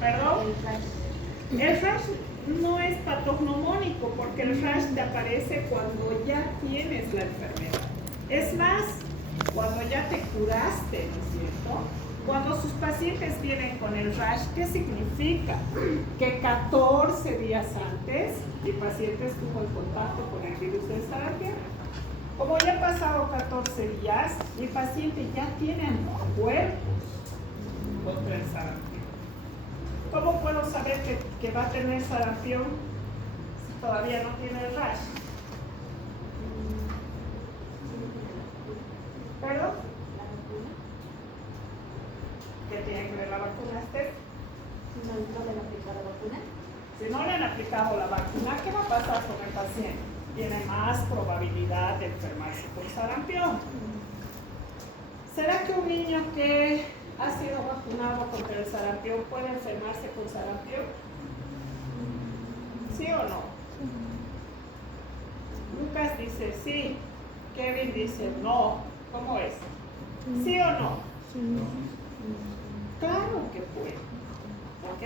¿Perdón? El rash no es patognomónico porque el rash te aparece cuando ya tienes la enfermedad. Es más, cuando ya te curaste, ¿no es cierto? Cuando sus pacientes vienen con el rash, ¿qué significa? Que 14 días antes mi paciente estuvo en contacto con el virus del sarampión. Como ya han pasado 14 días, mi paciente ya tiene anticuerpos contra el sarampión. ¿Cómo puedo saber que va a tener sarampión si todavía no tiene el rash? ¿Perdón? ¿Qué tiene que ver la vacuna, Esther? Si no le han aplicado la vacuna. Si no le han aplicado la vacuna, ¿qué va a pasar con el paciente? Tiene más probabilidad de enfermarse con sarampión. ¿Será que un niño que ha sido vacunado contra el sarampión puede enfermarse con sarampión? ¿Sí o no? Lucas dice sí, Kevin dice no. ¿Cómo es? ¿Sí o no? Claro que puede. ¿Ok?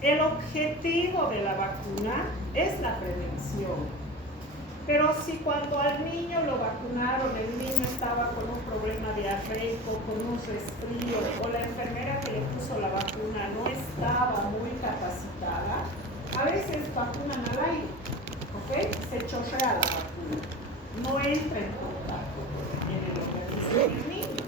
El objetivo de la vacuna es la prevención. Pero si cuando al niño lo vacunaron, el niño estaba con un problema diarreico, con un resfrío, o la enfermera que le puso la vacuna no estaba muy capacitada, a veces vacunan al aire, ¿ok? Se chorrea la vacuna, no entra en contacto con el organismo del niño.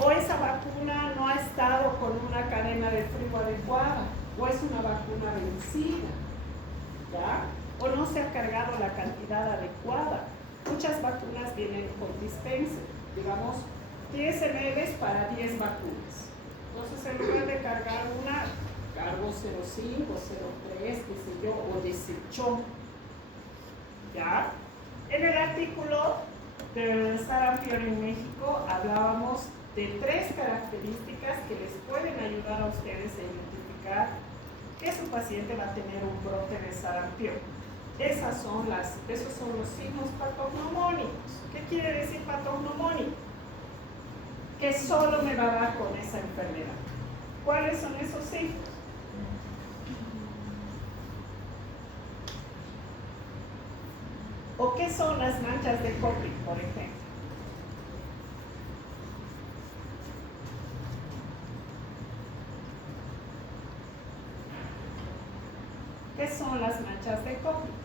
O esa vacuna no ha estado con una cadena de frío adecuada, o es una vacuna vencida, ¿ya? O no se ha cargado la cantidad adecuada. Muchas vacunas vienen con dispenser, digamos 10 ml para 10 vacunas. Entonces en lugar de cargar una, cargo 0,5, 0,3, qué sé yo, o desechó. ¿Ya? En el artículo del sarampión en México hablábamos de 3 características que les pueden ayudar a ustedes a identificar que su paciente va a tener un brote de sarampión. Esos son los signos patognomónicos. ¿Qué quiere decir patognomónico? Que solo me va a dar con esa enfermedad. ¿Cuáles son esos signos? ¿O qué son las manchas de Koplik, por ejemplo? ¿Qué son las manchas de Koplik?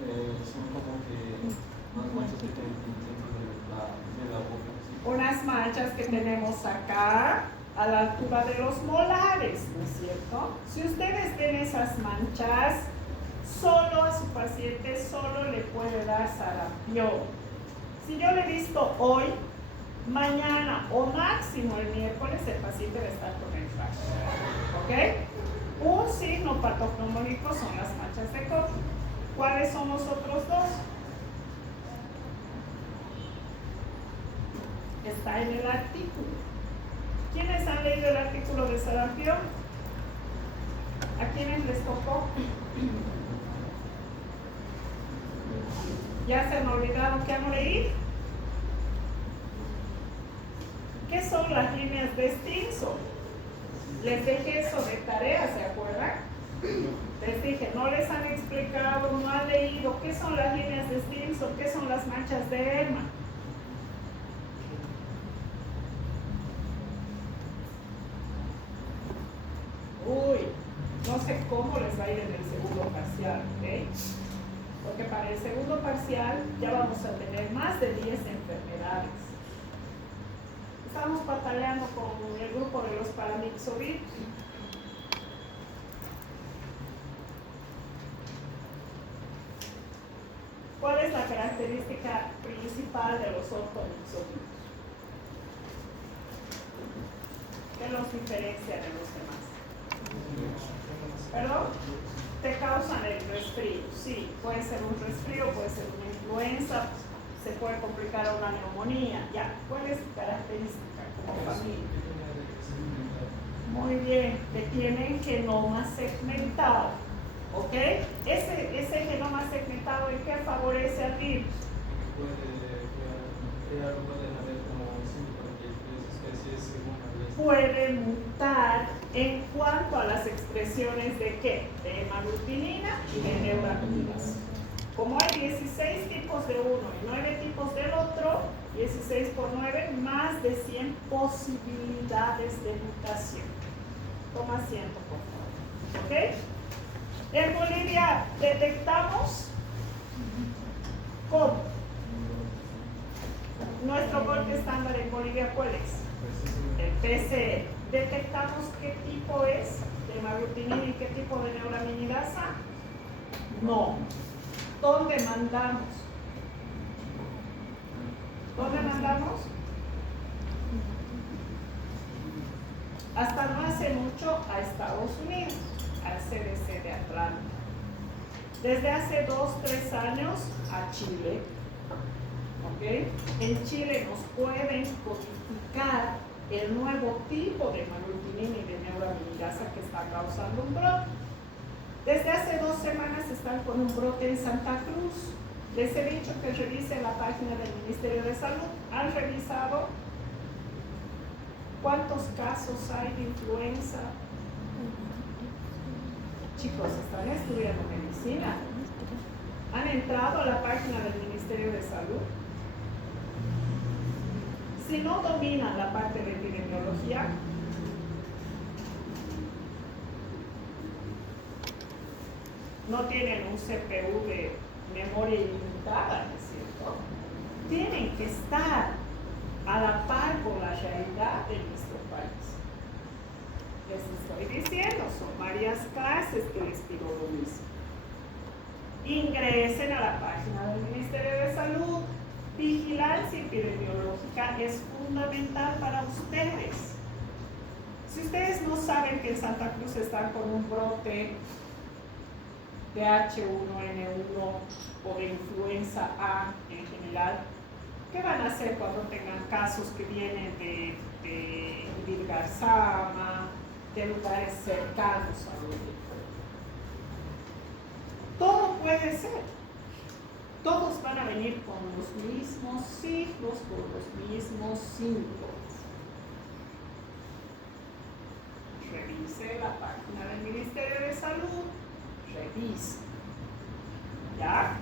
Son como que unas manchas que tienen dentro de la boca. ¿Sí? Unas manchas que tenemos acá a la altura de los molares, ¿no es cierto? Si ustedes ven esas manchas, solo a su paciente solo le puede dar sarampión. Si yo le he visto hoy, mañana o máximo el miércoles, el paciente va a estar con el rash. ¿Ok? Un signo patognomónico son las manchas de Koplik. ¿Cuáles son los otros dos? Está en el artículo. ¿Quiénes han leído el artículo de sarampión? ¿A quiénes les tocó? ¿Ya se han olvidado que han leído? ¿Qué son las líneas de Stinson? Les dejé eso de tarea, ¿se acuerdan? Les dije, no les han explicado, no han leído qué son las líneas de Stinson, qué son las manchas de Elma. Uy, no sé cómo les va a ir en el segundo parcial, ¿ok? Porque para el segundo parcial ya vamos a tener más de 10 enfermedades. Estamos pataleando con el grupo de los paramyxovir. ¿Cuál es la característica principal de los ortomyxovirus? ¿Qué los diferencia de los demás? ¿Perdón? Te causan el resfrío, sí, puede ser un resfrío, puede ser una influenza, se puede complicar a una neumonía, ya. ¿Cuál es tu característica como familia? Muy bien, que tienen genoma segmentado, ¿ok? Ese genoma segmentado, ¿en qué favorece al virus? Puede mutar en cuanto a las expresiones de qué? De hemaglutinina y de neuraminidasa. Como hay 16 tipos de uno y 9 tipos del otro, 16 por 9, más de 100 posibilidades de mutación. Toma asiento, por favor. ¿Ok? En Bolivia detectamos ¿cómo? Nuestro golpe estándar en Bolivia, ¿cuál es? El PCR. ¿Detectamos qué tipo es de hemaglutinina y qué tipo de neuraminidasa? No. ¿Dónde mandamos? ¿Dónde mandamos? Hasta no hace mucho a Estados Unidos, al CDC de Atlanta. Desde hace 2-3 años a Chile. ¿Ok? En Chile nos pueden codificar el nuevo tipo de hemaglutinina y de neuraminidasa que está causando un brote. Desde hace 2 semanas están con un brote en Santa Cruz. Les he dicho que revisen la página del Ministerio de Salud. ¿Han revisado cuántos casos hay de influenza? Chicos, están estudiando medicina. ¿Han entrado a la página del Ministerio de Salud? Si no dominan la parte de epidemiología, no tienen un CPU de memoria ilimitada, ¿no es cierto? Tienen que estar a la par con la realidad de nuestro país. Les estoy diciendo, son varias clases que les pido lo mismo. Ingresen a la página del Ministerio de Salud. Vigilancia epidemiológica es fundamental para ustedes. Si ustedes no saben que en Santa Cruz están con un brote de H1N1 o de influenza A en general, ¿qué van a hacer cuando tengan casos que vienen de Virgarzama, de lugares cercanos a donde? Todo puede ser. Todos van a venir con los mismos signos, con los mismos síntomas. Revise la página del Ministerio de Salud. Revise. ¿Ya?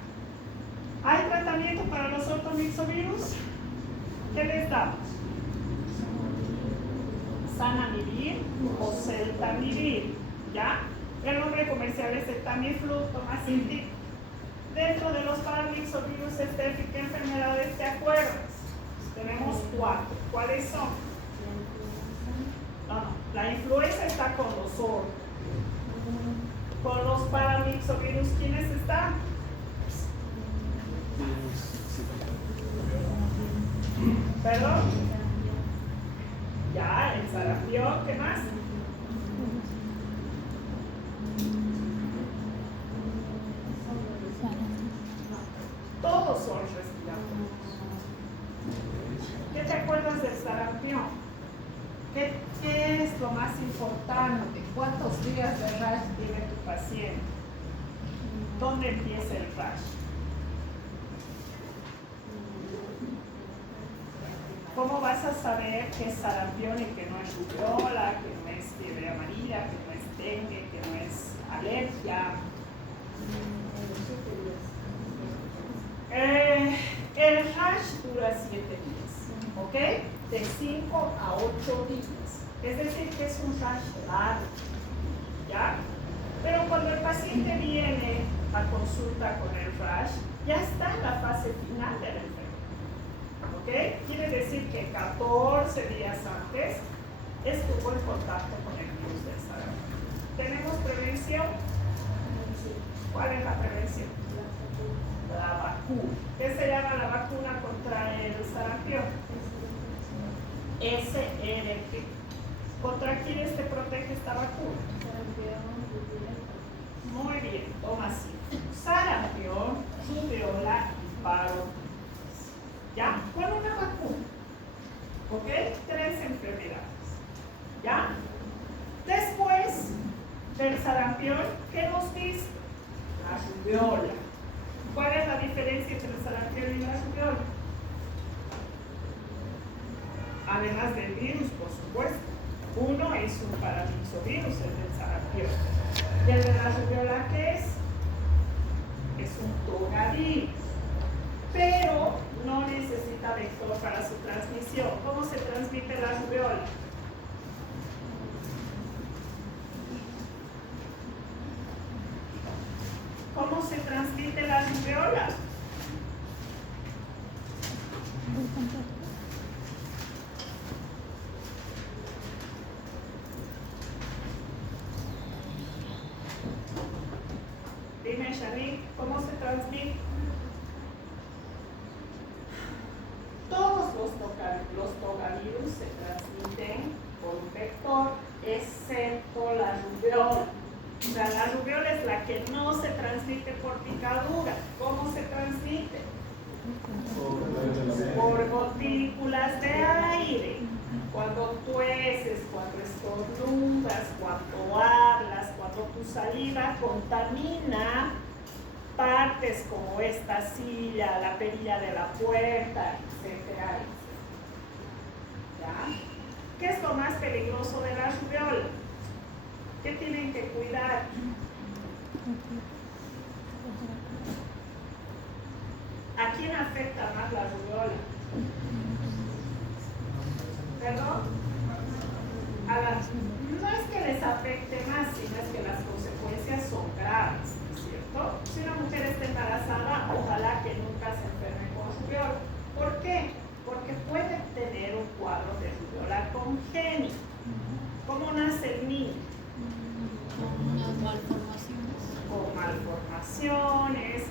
¿Hay tratamiento para los ortomixovirus? ¿Qué les damos? Sanamivir o Celtamivir. ¿Ya? El nombre comercial es el Tamiflu, Tomacin. Dentro de los paramixovirus, ¿qué enfermedades te acuerdas? Tenemos 4. ¿Cuáles son? No, la influenza está con los otros. Con los paramixovirus, ¿quiénes están? ¿Perdón? Ya, el sarampión, ¿qué más? Todos son respiratorios. ¿Qué te acuerdas del sarampión? ¿Qué es lo más importante? ¿Cuántos días de rash tiene tu paciente? ¿Dónde empieza el rash? ¿Cómo vas a saber que es sarampión y que no es rubiola, que no es fiebre amarilla, que no es dengue, que no es alergia? El rash dura 7 días, ¿ok? De 5 a 8 días. Es decir, que es un rash largo, ¿ya? Pero cuando el paciente viene a consulta con el rash, ya está en la fase final de la enfermedad, ¿ok? Quiere decir que 14 días antes estuvo en contacto con el virus del sarampión. ¿Tenemos prevención? ¿Cuál es la prevención? La vacuna. ¿Qué se llama la vacuna contra el sarampión? SRP. ¿Contra quiénes te protege esta vacuna? Muy bien, toma así. Sarampión, rubiola y parotiditis. ¿Ya? Con una vacuna. ¿Ok? 3 enfermedades. ¿Ya? Después del sarampión, ¿qué nos dice? La rubiola. ¿Cuál es la diferencia entre el sarampión y la rubiola? Además del virus, por supuesto. Uno es un paramyxovirus, el del sarampión. ¿Y el de la rubiola qué es? Es un togavirus. Pero no necesita vector para su transmisión. ¿Cómo se transmite la rubiola? ¿Cómo se transmite la rubiola? Dime, Shani, ¿cómo se transmite? Todos los togavirus se transmiten por un vector, excepto la rubiola. O sea, la rubiola es la que no se transmite por picadura. ¿Cómo se transmite? Por gotículas de aire. Cuando tueces, cuando estornudas, cuando hablas, cuando tu saliva contamina partes como esta silla, la perilla de la puerta, etcétera, ¿ya? ¿Qué es lo más peligroso de la rubiola? ¿Qué tienen que cuidar? ¿A quién afecta más la rubiola? ¿Perdón? No es que les afecte más, sino es que las consecuencias son graves, ¿no es cierto? Si una mujer está embarazada, ojalá que nunca se enferme con rubiola. ¿Por qué? Porque puede tener un cuadro de rubiola congénito. ¿Cómo nace el niño? Con malformaciones,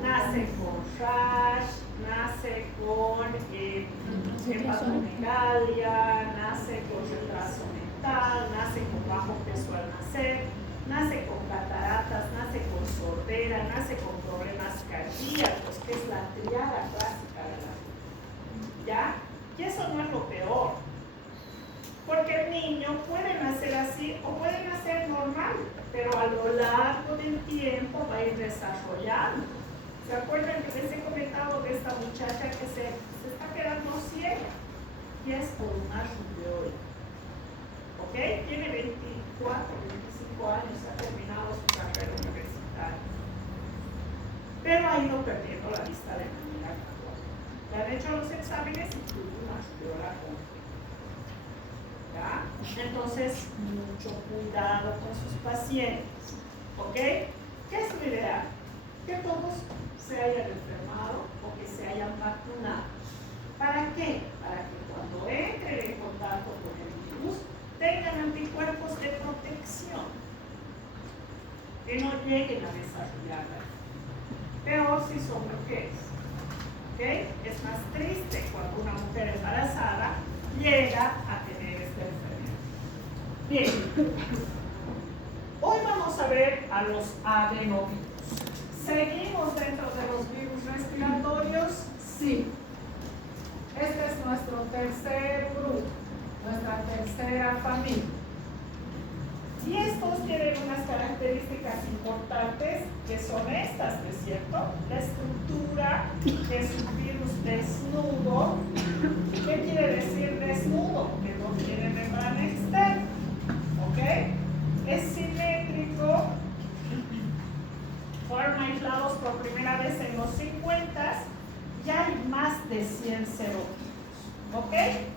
nace con rash, nace con hepatomegalia, nace con retraso mental, nace con bajo peso al nacer, nace con cataratas, nace con sordera, nace con problemas cardíacos, que es la triada clásica de la vida. ¿Ya? Y eso no es lo peor. Porque el niño puede nacer así o puede nacer normal, pero a lo largo del tiempo va a ir desarrollando. ¿Se acuerdan que les he comentado de esta muchacha que se está quedando ciega? Y es por una rubiola. ¿Ok? Tiene 24, 25 años, ha terminado su carrera universitaria. Pero ha ido perdiendo la vista de manera gradual. Le han hecho los exámenes y tuvo una rubiola completa. ¿Ya? Entonces, mucho cuidado con sus pacientes. ¿Ok? ¿Qué es lo ideal? Que todos se hayan enfermado o que se hayan vacunado. ¿Para qué? Para que cuando entren en contacto con el virus tengan anticuerpos de protección, que no lleguen a desarrollarla. Peor si son mujeres. ¿Ok? Es más triste cuando una mujer embarazada llega a tener esta enfermedad. Bien, hoy vamos a ver a los adenovirus. ¿Seguimos dentro de los virus respiratorios? Sí. Este es nuestro tercer grupo, nuestra tercera familia. Y estos tienen unas características importantes que son estas, ¿no es cierto? La estructura es un virus desnudo. ¿Qué quiere decir desnudo? Que no tiene membrana externa. ¿Ok? Es simétrico. Fueron aislados por primera vez en los 50. Ya hay más de 100 serotipos. ¿Ok?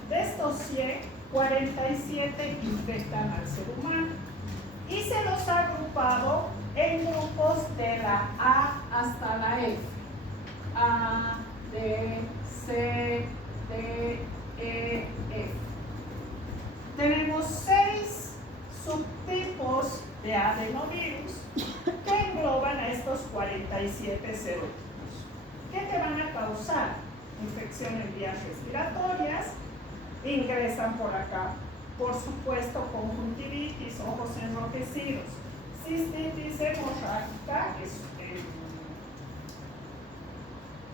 De estos 100, 47 infectan al ser humano. Y se los ha agrupado en grupos de la A hasta la F. A, B, C, D, E, F. Tenemos 6 subtipos de adenovirus que engloban a estos 47 serotipos. ¿Qué te van a causar? Infección en vías respiratorias, ingresan por acá. Por supuesto, conjuntivitis, ojos enrojecidos, cistitis hemorrágica, que es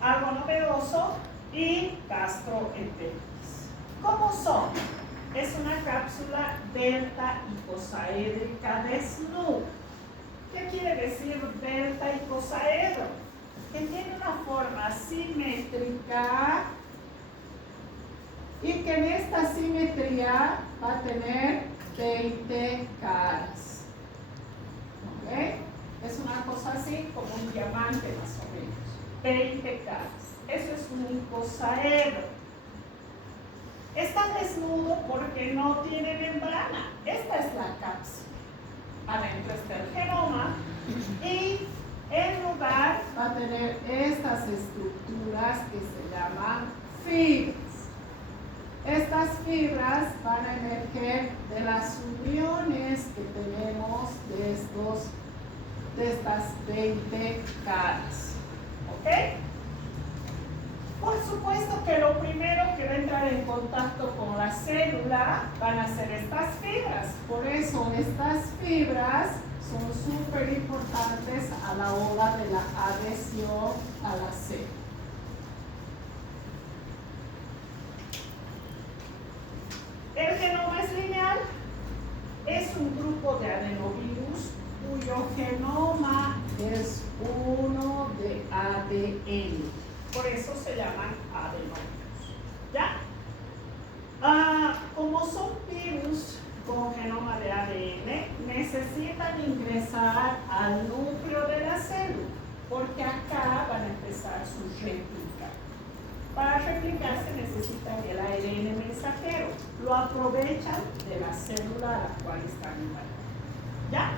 algo novedoso, y gastroenteritis. ¿Cómo son? Es una cápsula delta icosaédrica desnuda. ¿Qué quiere decir delta icosaedro? Que tiene una forma simétrica y que en esta simetría va a tener 20 caras. ¿Ok? Es una cosa así como un diamante más o menos. 20 caras. Eso es un icosaedro. Está desnudo porque no tiene membrana. Esta es la cápsula. Adentro está el genoma y en lugar va a tener estas estructuras que se llaman fibras. Estas fibras van a emerger de las uniones que tenemos de estas 20 caras. ¿Ok? Por supuesto que lo primero que va a entrar en contacto con la célula van a ser estas fibras. Por eso estas fibras son súper importantes a la hora de la adhesión a la célula. El genoma es lineal, es un grupo de adenovirus cuyo genoma es 1 de ADN. Por eso se llaman adenovirus. ¿Ya? Como son virus con genoma de ADN, necesitan ingresar al núcleo de la célula, porque acá van a empezar su réplica. Para replicarse necesitan el ARN mensajero. Lo aprovechan de la célula a la cual están invadiendo. ¿Ya?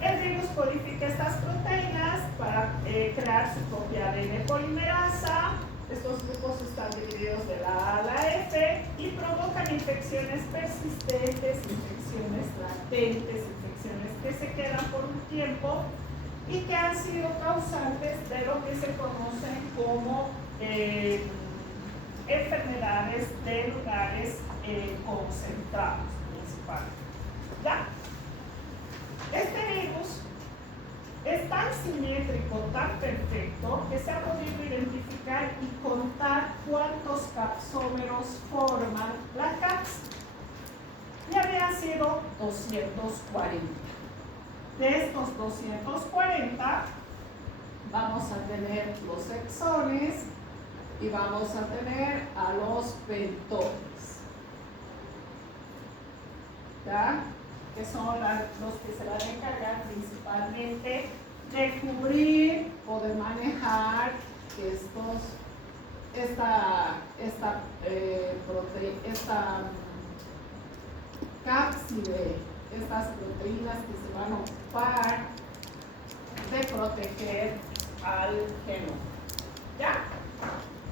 El virus codifica estas proteínas para crear su propia ADN polimerasa. Estos grupos están divididos de la A a la F y provocan infecciones persistentes, infecciones latentes, infecciones que se quedan por un tiempo y que han sido causantes de lo que se conocen como enfermedades de lugares concentrados principalmente. ¿Ya? Este virus es tan simétrico, tan perfecto, que se ha podido identificar y contar cuántos capsómeros forman la cápsula. Y habían sido 240. De estos 240, vamos a tener los exones y vamos a tener a los pentones. ¿Ya? Que son los que se van a encargar principalmente de cubrir o de manejar esta cápside, estas proteínas que se van a ocupar de proteger al genoma. ¿Ya?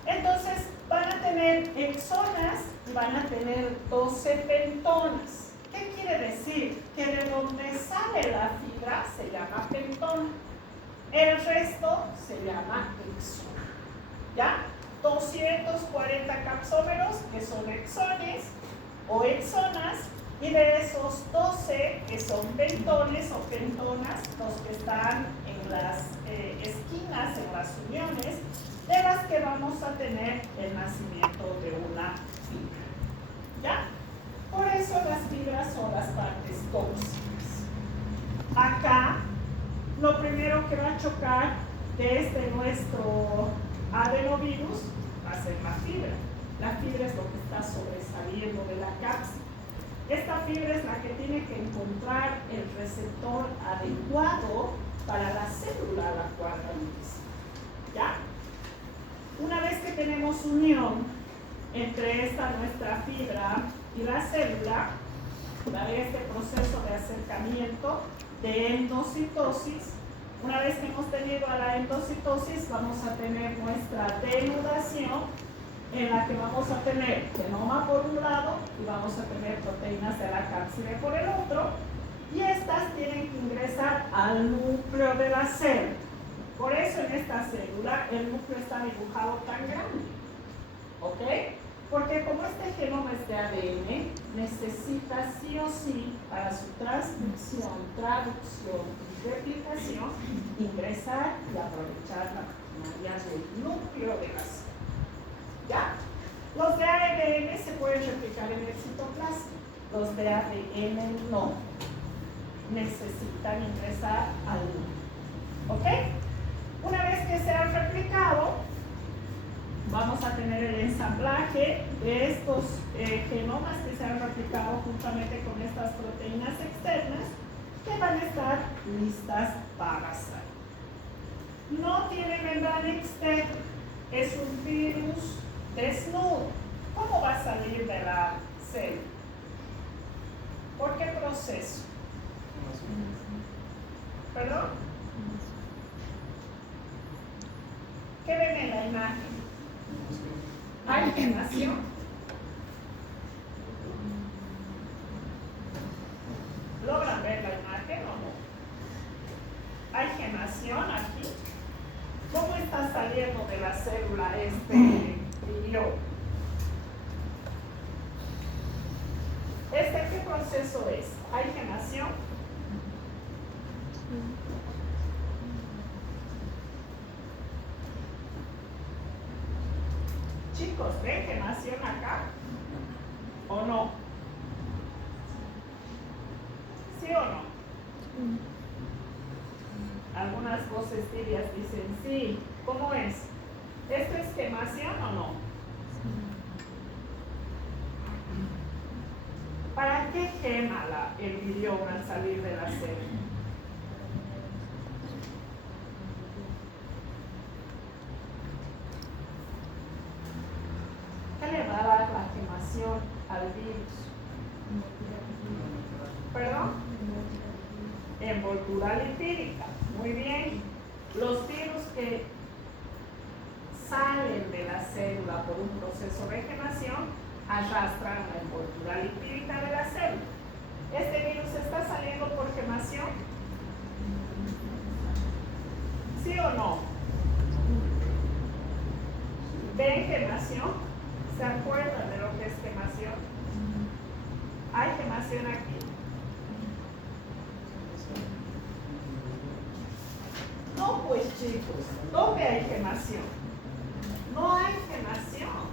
Entonces van a tener exonas y van a tener 12 pentonas. ¿Qué quiere decir? Que de donde sale la fibra se llama pentona. El resto se llama exona. ¿Ya? 240 capsómeros que son exones o exonas y de esos 12 que son pentones o pentonas, los que están en las esquinas, en las uniones, de las que vamos a tener el nacimiento de una fibra. ¿Ya? Por eso las fibras son las partes tóxicas. Acá, lo primero que va a chocar de nuestro adenovirus va a ser la fibra. La fibra es lo que está sobresaliendo de la cápsula. Esta fibra es la que tiene que encontrar el receptor adecuado para la célula a la cual realiza. ¿Ya? Una vez que tenemos unión entre esta nuestra fibra y la célula, va a haber este proceso de acercamiento de endocitosis. Una vez que hemos tenido a la endocitosis, vamos a tener nuestra denudación, en la que vamos a tener genoma por un lado y vamos a tener proteínas de la cápside por el otro, y estas tienen que ingresar al núcleo de la célula. Por eso en esta célula el núcleo está dibujado tan grande. ¿Ok? Porque como este genoma es de ADN, necesita sí o sí, para su transcripción, traducción y replicación, ingresar y aprovechar la maquinaria del núcleo de la célula. ¿Ya? Los de ARN se pueden replicar en el citoplasma, los de ADN no. Necesitan ingresar al núcleo. ¿Ok? Una vez que se han replicado, vamos a tener el ensamblaje de estos genomas que se han replicado juntamente con estas proteínas externas que van a estar listas para salir. No tiene membrana externa, es un virus desnudo. ¿Cómo va a salir de la célula? ¿Por qué proceso? ¿Perdón? ¿Qué ven en la imagen? ¿Hay gemación? ¿Logran ver la imagen o no? ¿Hay gemación aquí? ¿Cómo está saliendo de la célula este virión? ¿Qué proceso es? ¿Hay gemación? Chicos, ¿ven gemación acá? ¿O no? ¿Sí o no? Algunas voces tibias dicen sí. ¿Cómo es? ¿Esto es gemación o no? ¿Para qué gema el virión al salir de la célula? ¿Qué le va a dar la gemación al virus? ¿Perdón? Envoltura lipídica. Muy bien. Los virus que salen de la célula por un proceso de gemación arrastran la envoltura lipídica de la célula. ¿Este virus está saliendo por gemación? ¿Sí o no? ¿Ven gemación? ¿Se acuerdan de lo que es gemación? ¿Hay gemación aquí? No, pues chicos, ¿dónde hay gemación? No hay gemación.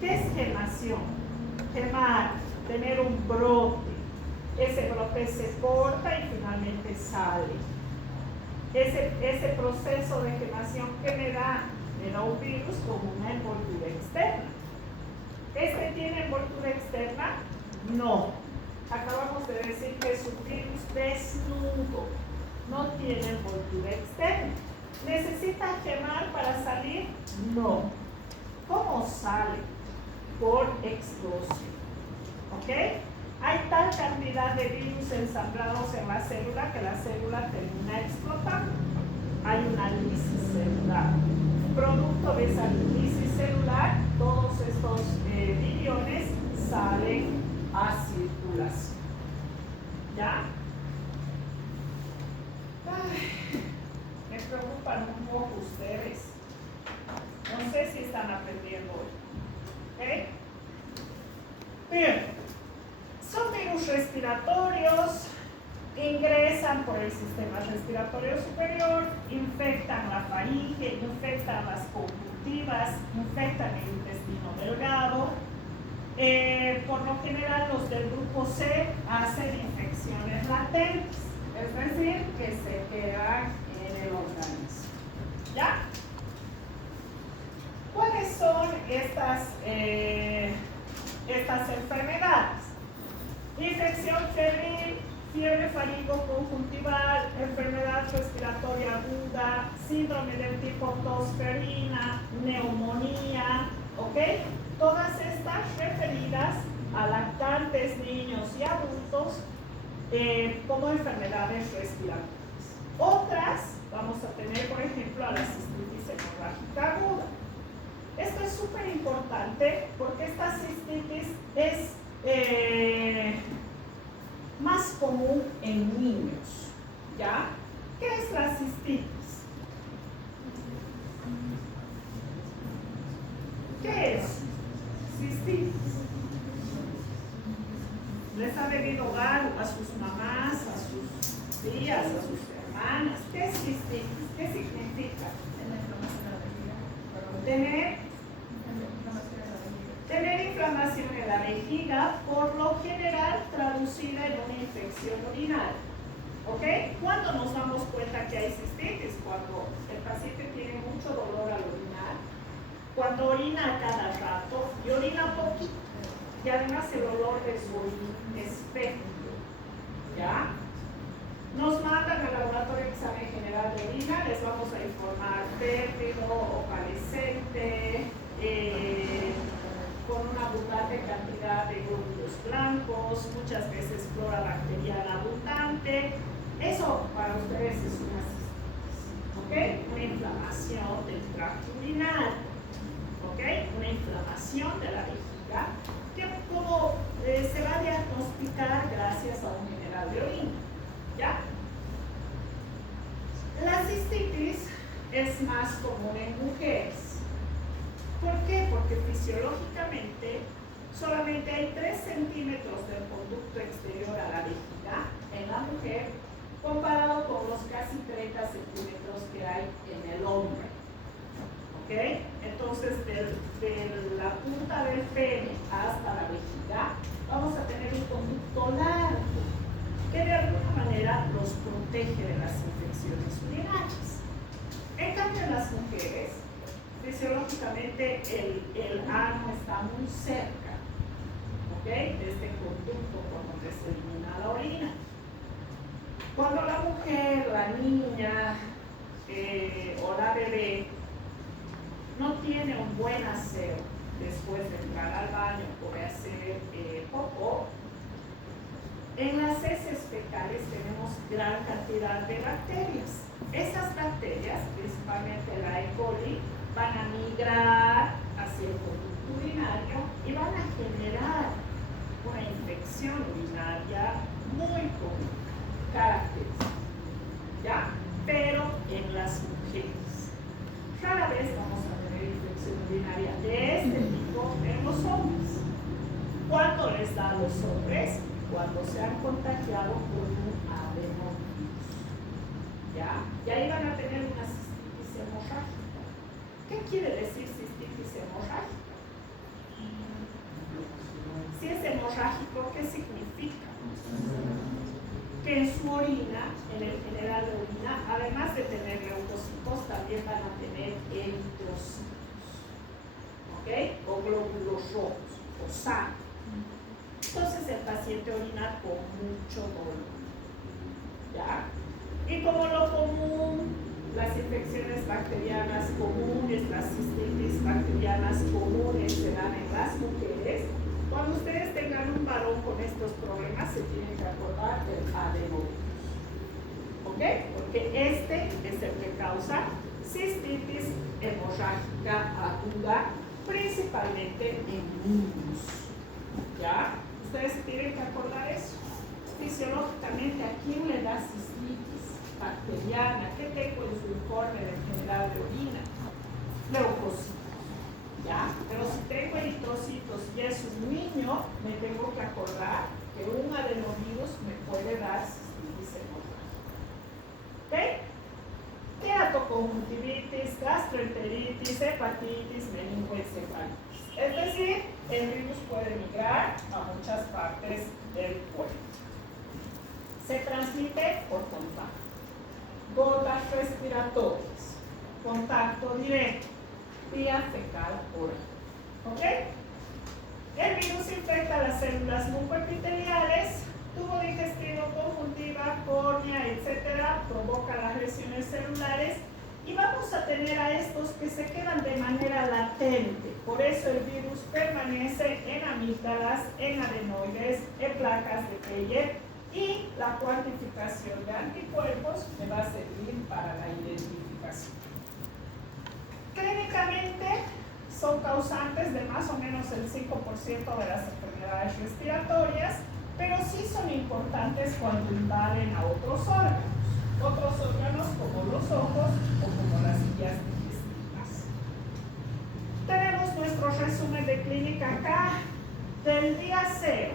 ¿Qué es gemación? Gemar, tener un brote. Ese brote se corta y finalmente sale. Ese proceso de gemación que me da un virus con una envoltura externa. ¿Este tiene envoltura externa? No. Acabamos de decir que es un virus desnudo. No tiene envoltura externa. ¿Necesita gemar para salir? No. ¿Cómo sale? Por explosión. ¿Ok? Hay tal cantidad de virus ensamblados en la célula que la célula termina explotando. Hay una lisis celular. Producto de esa lisis celular, todos estos viriones salen a circulación. ¿Ya? Ay, me preocupan un poco ustedes. No sé si están aprendiendo hoy. ¿Ok? Bien. Son virus respiratorios, ingresan por el sistema respiratorio superior, infectan la faringe, infectan las conjuntivas, infectan el intestino delgado. Por lo general, los del grupo C hacen infecciones latentes, es decir, que se quedan en el organismo. ¿Ya? ¿Cuáles son estas enfermedades? Infección febril, fiebre faringo-conjuntival, enfermedad respiratoria aguda, síndrome del tipo tosferina, neumonía, ¿ok? Todas estas referidas a lactantes, niños y adultos como enfermedades respiratorias. Otras, vamos a tener, por ejemplo, a la cistitis hemorrágica aguda. Esto es súper importante porque esta cistitis es más común en niños, ¿ya? ¿Qué es la cistitis? ¿Qué es cistitis? ¿Les ha debido dar a sus mamás, a sus tías, a sus hermanas? ¿Qué es cistitis? ¿Qué significa? Tener inflamación en la vejiga, por lo general traducida en una infección urinaria. ¿Ok? ¿Cuándo nos damos cuenta que hay cistitis? Cuando el paciente tiene mucho dolor al orinar, cuando orina a cada rato y orina poquito. Y además el olor de su orina es fétido. ¿Ya? Nos mandan al laboratorio de examen general de orina, les vamos a informar térmido, opalescente, con una abundante cantidad de glóbulos blancos, muchas veces flora bacteriana abundante. Eso para ustedes es una cistitis, ¿ok? Una inflamación del tracto urinario, ¿ok? Una inflamación de la vejiga que como se va a diagnosticar gracias a un mineral de orina, ¿ya? La cistitis es más común en mujeres. ¿Por qué? Porque fisiológicamente solamente hay 3 centímetros del conducto exterior a la vejiga en la mujer comparado con los casi 30 centímetros que hay en el hombre. ¿Ok? Entonces, de la punta del pene hasta la vejiga vamos a tener un conducto largo que de alguna manera los protege de las infecciones urinarias. En cambio, en las mujeres, fisiológicamente el ano está muy cerca, ¿ok? De este conducto por donde se elimina la orina. Cuando la mujer, la niña o la bebé no tiene un buen aseo después de entrar al baño o de hacer popó, en las heces fecales tenemos gran cantidad de bacterias. Esas bacterias, principalmente la E. coli, van a migrar hacia el conducto urinario y van a generar una infección urinaria muy común, característica, ¿ya? Pero en las mujeres. Rara vez vamos a tener infección urinaria de este tipo en los hombres. ¿Cuándo les da a los hombres? Cuando se han contagiado con un adenovirus, ¿ya? Y ahí van a tener una cistitis hemorrágica. ¿Qué quiere decir cistitis hemorrágica? Si es hemorrágico, ¿qué significa? Que en su orina, en el general de orina, además de tener leucocitos, también van a tener eritrocitos, ¿ok? O glóbulos rojos, o sangre. Entonces el paciente orina con mucho dolor, ¿ya? Y como lo común, las infecciones bacterianas comunes, las cistitis bacterianas comunes se dan en las mujeres, cuando ustedes tengan un varón con estos problemas se tienen que acordar del adenovirus, ¿ok? Porque este es el que causa cistitis hemorrágica aguda, principalmente en niños, ¿ya? Ustedes se tienen que acordar eso. Fisiológicamente, ¿a quién le da cistitis bacteriana? ¿Qué tengo en su informe del general de orina? Leucocitos, ¿ya? Pero si tengo eritrocitos y es un niño, me tengo que acordar que un adenovirus me puede dar cistitis hemorrágica. ¿Ok? Queratoconjuntivitis, gastroenteritis, hepatitis, meningoencefalitis. Es decir, el virus puede migrar a muchas partes del cuerpo. Se transmite por contacto. Gotas respiratorias, contacto directo, vía fecal oral. ¿Ok? El virus infecta las células mucoepiteliales, tubo digestivo, conjuntiva, córnea, etc. Provoca las lesiones celulares. Y vamos a tener a estos que se quedan de manera latente. Por eso el virus permanece en amígdalas, en adenoides, en placas de Peyer, y la cuantificación de anticuerpos me va a servir para la identificación. Clínicamente son causantes de más o menos el 5% de las enfermedades respiratorias, pero sí son importantes cuando invaden a otros órganos como los ojos o como las vías digestivas. Tenemos nuestro resumen de clínica acá. Del día 0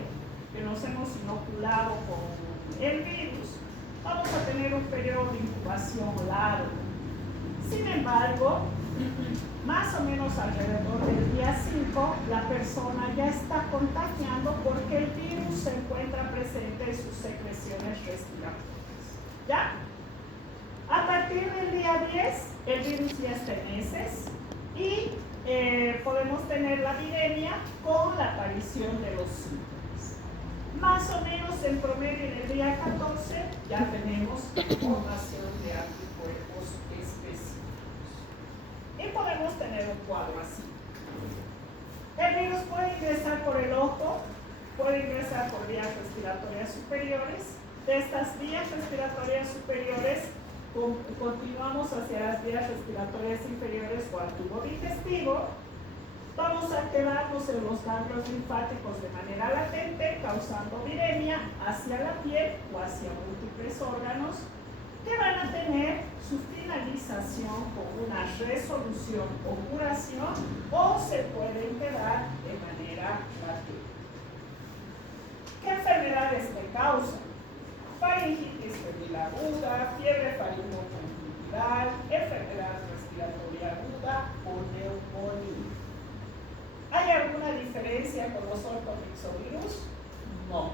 que nos hemos inoculado con el virus, vamos a tener un periodo de incubación largo. Sin embargo, más o menos alrededor del día 5, la persona ya está contagiando porque el virus se encuentra presente en sus secreciones respiratorias. ¿Ya? A partir del día 10, el virus ya está en heces, Y podemos tener la viremia con la aparición de los síntomas. Más o menos en promedio en el día 14 ya tenemos formación de anticuerpos específicos. Y podemos tener un cuadro así. El virus puede ingresar por el ojo, puede ingresar por vías respiratorias superiores. De estas vías respiratorias superiores continuamos hacia las vías respiratorias inferiores o al tubo digestivo. Vamos a quedarnos en los ganglios linfáticos de manera latente, causando viremia hacia la piel o hacia múltiples órganos que van a tener su finalización con una resolución o curación o se pueden quedar de manera latente. ¿Qué enfermedades me causan? Faringitis febril aguda, fiebre faringoconjuntival, enfermedad respiratoria aguda o neumonía. ¿Hay alguna diferencia con los ortomixovirus? No.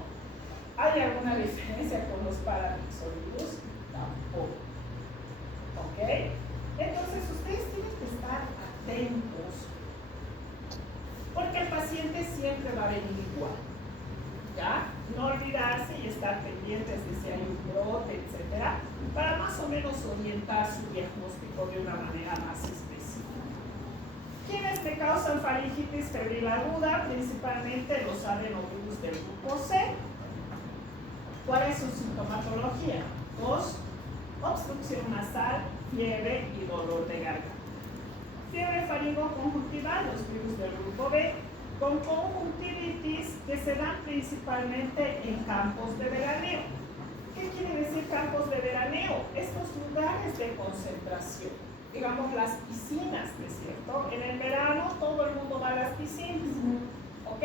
¿Hay alguna diferencia con los paramixovirus? Tampoco. ¿Ok? Entonces ustedes tienen que estar atentos porque el paciente siempre va a venir igual. ¿Ya? No olvidarse y estar pendientes de si hay un brote, etcétera, para más o menos orientar su diagnóstico de una manera más específica. ¿Quiénes me causan faringitis febril aguda? Principalmente los adenovirus del grupo C. ¿Cuál es su sintomatología? Tos, obstrucción nasal, fiebre y dolor de garganta. Fiebre faringoconjuntival, los virus del grupo B, con conjuntivitis que se dan principalmente en campos de veraneo. ¿Qué quiere decir campos de veraneo? Estos lugares de concentración, digamos las piscinas, ¿no es cierto? En el verano todo el mundo va a las piscinas, ¿ok?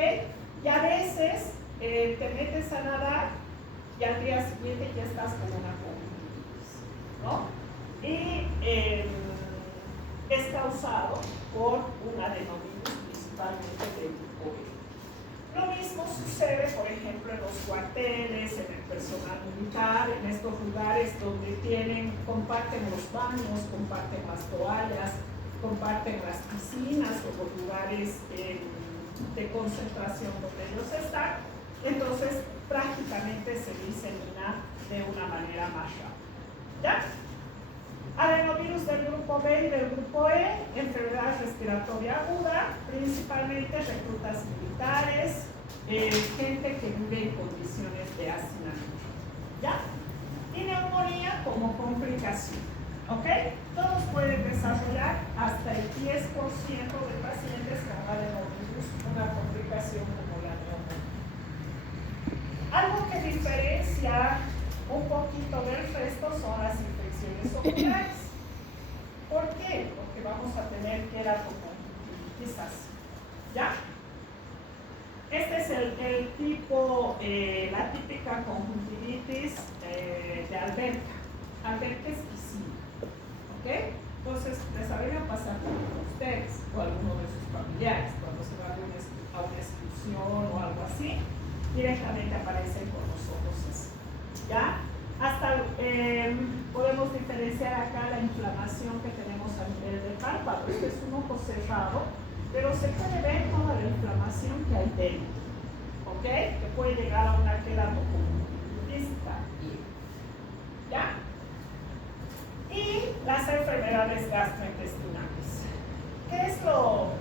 Y a veces te metes a nadar y al día siguiente ya estás con una conjuntivitis, ¿no? Y es causado por un adenovirus principalmente del grupo B. Lo mismo sucede, por ejemplo, en los cuarteles, en el personal militar, en estos lugares donde comparten los baños, comparten las toallas, comparten las piscinas o los lugares de concentración donde ellos están. Entonces, prácticamente se disemina de una manera más rápida. ¿Ya? Adenovirus del grupo B y del grupo E, enfermedad respiratoria aguda, principalmente reclutas militares, gente que vive en condiciones de hacinamiento. ¿Ya? Y neumonía como complicación. ¿Ok? Todos pueden desarrollar hasta el 10% de pacientes con adenovirus una complicación como la neumonía. Algo que diferencia un poquito del resto son las infecciones oculares. ¿Por qué? Porque vamos a tener queratoconjuntivitis así. ¿Ya? Este es el tipo, la típica conjuntivitis de Alberta. Alberta es piscina. ¿Ok? Entonces, les habría pasado con ustedes o alguno de sus familiares cuando se va a una excursión o algo así, directamente aparecen con los ojos así. ¿Ya? Hasta podemos diferenciar acá la inflamación que tenemos a nivel del párpado. Este es un ojo cerrado, pero se puede ver toda la inflamación que hay dentro. ¿Ok? Que puede llegar a una queratoconjuntivitis también. ¿Ya? Y las enfermedades gastrointestinales. ¿Qué es lo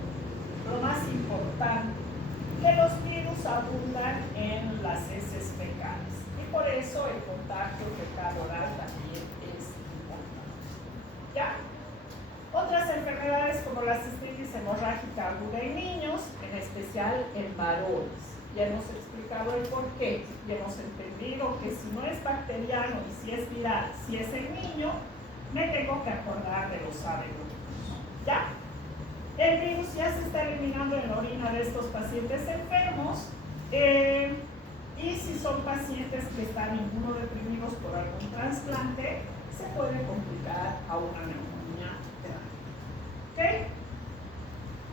más importante? Que los virus abundan en las heces fecales. Y por eso el contacto fecal-oral también es importante. ¿Ya? Otras enfermedades como la cistitis hemorrágica aguda en niños, en especial en varones. Ya hemos explicado el por qué. Ya hemos entendido que si no es bacteriano y si es viral, si es en niño, me tengo que acordar de los adenovirus. ¿Ya? El virus ya se está eliminando en la orina de estos pacientes enfermos. Y si son pacientes que están inmunodeprimidos por algún trasplante, se puede complicar a una neumonía grave. ¿Ok?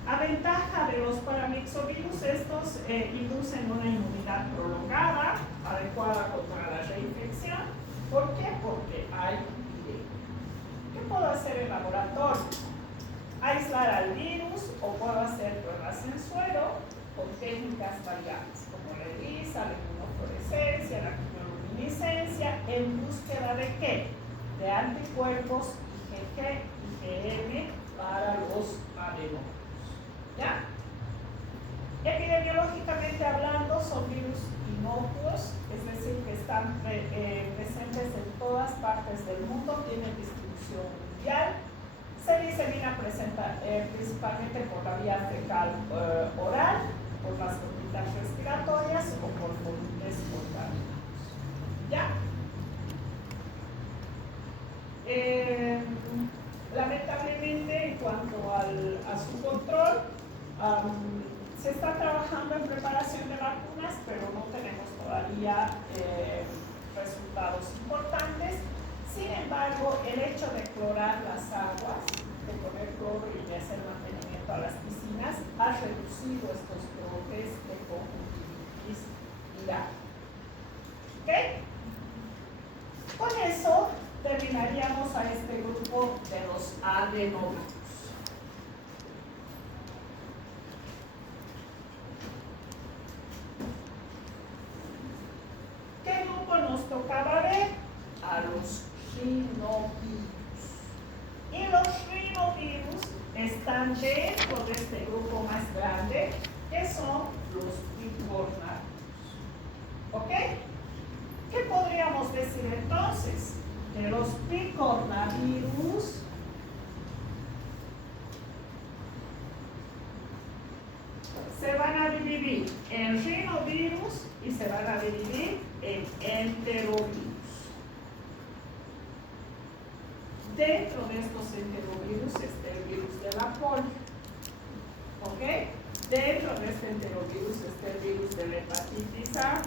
A ventaja de los paramixovirus, estos inducen una inmunidad prolongada, adecuada contra la reinfección. ¿Por qué? Porque hay viremia. ¿Qué puedo hacer en laboratorio? aislar al virus o puedo hacer pruebas en suero con técnicas variables como la ELISA, la inmunofluorescencia, la quimioluminiscencia, en búsqueda de ¿qué? De anticuerpos IgG, IgM para los adenovirus. ¿Ya? Epidemiológicamente hablando, son virus inocuos, es decir, que están presentes en todas partes del mundo, tienen distribución mundial, se disemina principalmente por la vía fecal oral, por las gotitas respiratorias o por fluidos contaminados. ¿Ya? Lamentablemente, en cuanto a su control, se está trabajando en preparación de vacunas, pero no tenemos todavía resultados importantes. Sin embargo, el hecho de clorar las aguas, de poner cloro y de hacer mantenimiento a las piscinas, ha reducido estos brotes de conjuntivitis viral. ¿Ok? Con eso terminaríamos a este grupo de los adenovirus. ¿Qué grupo nos tocaba ver? A los rinovirus. Y los rinovirus están dentro de este grupo más grande, que son los picornavirus. ¿Ok? ¿Qué podríamos decir entonces? Que los picornavirus se van a dividir en rinovirus y se van a dividir en enterovirus. Dentro de estos enterovirus está el virus de la polio. ¿Ok? Dentro de este enterovirus está el virus de la hepatitis A.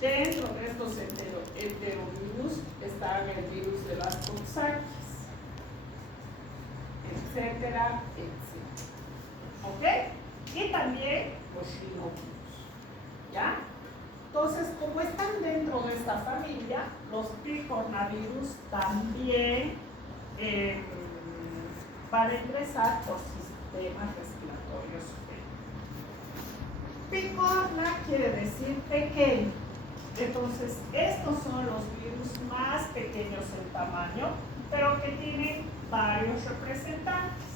Dentro de estos enterovirus están el virus de las coxsackies, etcétera, etcétera. ¿Ok? Y también los rinovirus. ¿Ya? Entonces, como están dentro de esta familia, los picornavirus también van a ingresar por sistemas respiratorios superiores. Picorna quiere decir pequeño. Entonces, estos son los virus más pequeños en tamaño, pero que tienen varios representantes.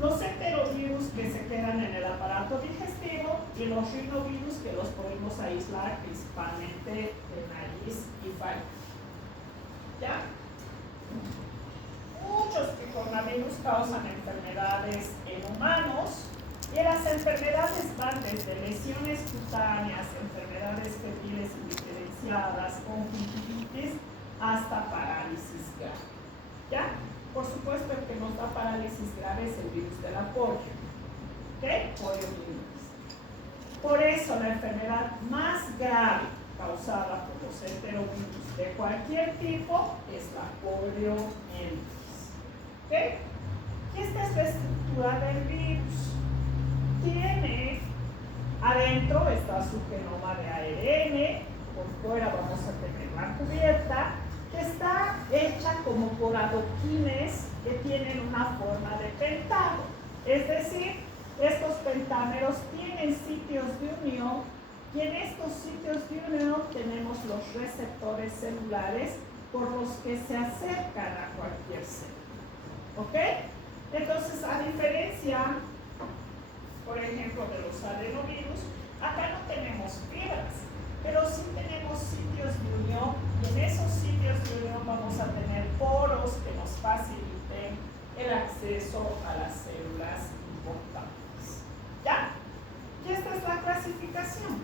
Los enterovirus que se quedan en el aparato digestivo y los rinovirus que los podemos aislar principalmente de nariz y faringe. ¿Ya? Muchos picornavirus causan enfermedades en humanos y las enfermedades van desde lesiones cutáneas, enfermedades fetiles indiferenciadas, conjuntivitis, hasta parálisis grave. ¿Ya? Por supuesto, el que nos da parálisis grave es el virus de la polio. ¿Ok? Poliomielitis. Por eso, la enfermedad más grave causada por los enterovirus de cualquier tipo es la poliomielitis. ¿Ok? Y esta es la estructura del virus. Tiene adentro está su genoma de ARN, por fuera vamos a tener la cubierta, que está hecha como por adoquines que tienen una forma de pentágono. Es decir, estos pentámeros tienen sitios de unión y en estos sitios de unión tenemos los receptores celulares por los que se acercan a cualquier célula. ¿Ok? Entonces, a diferencia, por ejemplo, de los adenovirus, acá no tenemos fibras, pero sí tenemos sitios de unión y en esos sitios de unión vamos a tener poros que nos faciliten el acceso a las células importantes. ¿Ya? Y esta es la clasificación.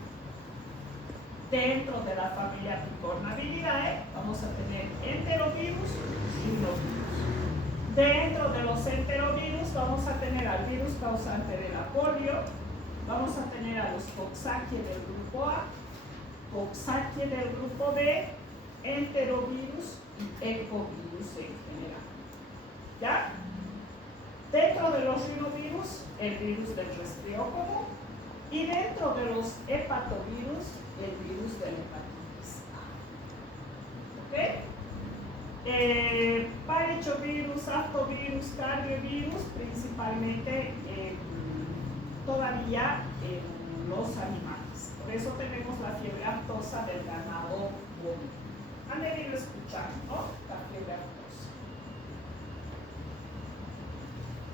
Dentro de la familia Picornaviridae vamos a tener enterovirus y rinovirus. Dentro de los enterovirus vamos a tener al virus causante de la polio, vamos a tener a los coxsackie del grupo A, coxsackie del grupo B, enterovirus y ecovirus en general. ¿Ya? Dentro de los rinovirus, el virus del resfriado común y dentro de los hepatovirus, el virus de la hepatitis A. ¿Ok? Parchovirus, aftovirus, cardiovirus, principalmente todavía en los animales. Por eso tenemos la fiebre aftosa del ganado bovino. Han debido escuchar, ¿no? La fiebre aftosa.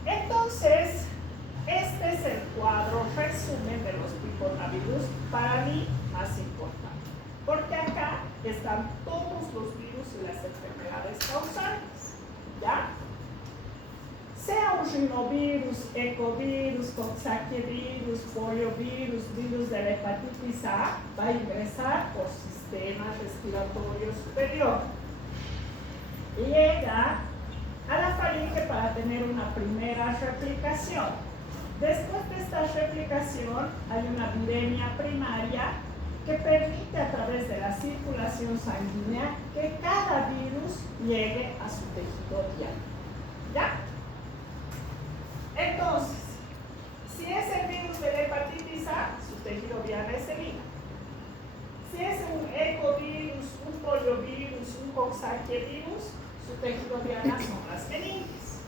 Entonces, este es el cuadro resumen de los picornavirus, para mí más importante, porque acá están todos los virus y las enfermedades causantes, ¿ya? Sea un rinovirus, ecovirus, coxsackievirus, poliovirus, virus de la hepatitis A, va a ingresar por sistema respiratorio superior. Llega a la faringe para tener una primera replicación. Después de esta replicación hay una viremia primaria que permite a través de la circulación sanguínea que cada virus llegue a su tejido diana. ¿Ya? Entonces, si es el virus de la hepatitis A, su tejido diana es el hígado. Si es un ecovirus, un poliovirus, un coxsackievirus, su tejido diana son las meninges.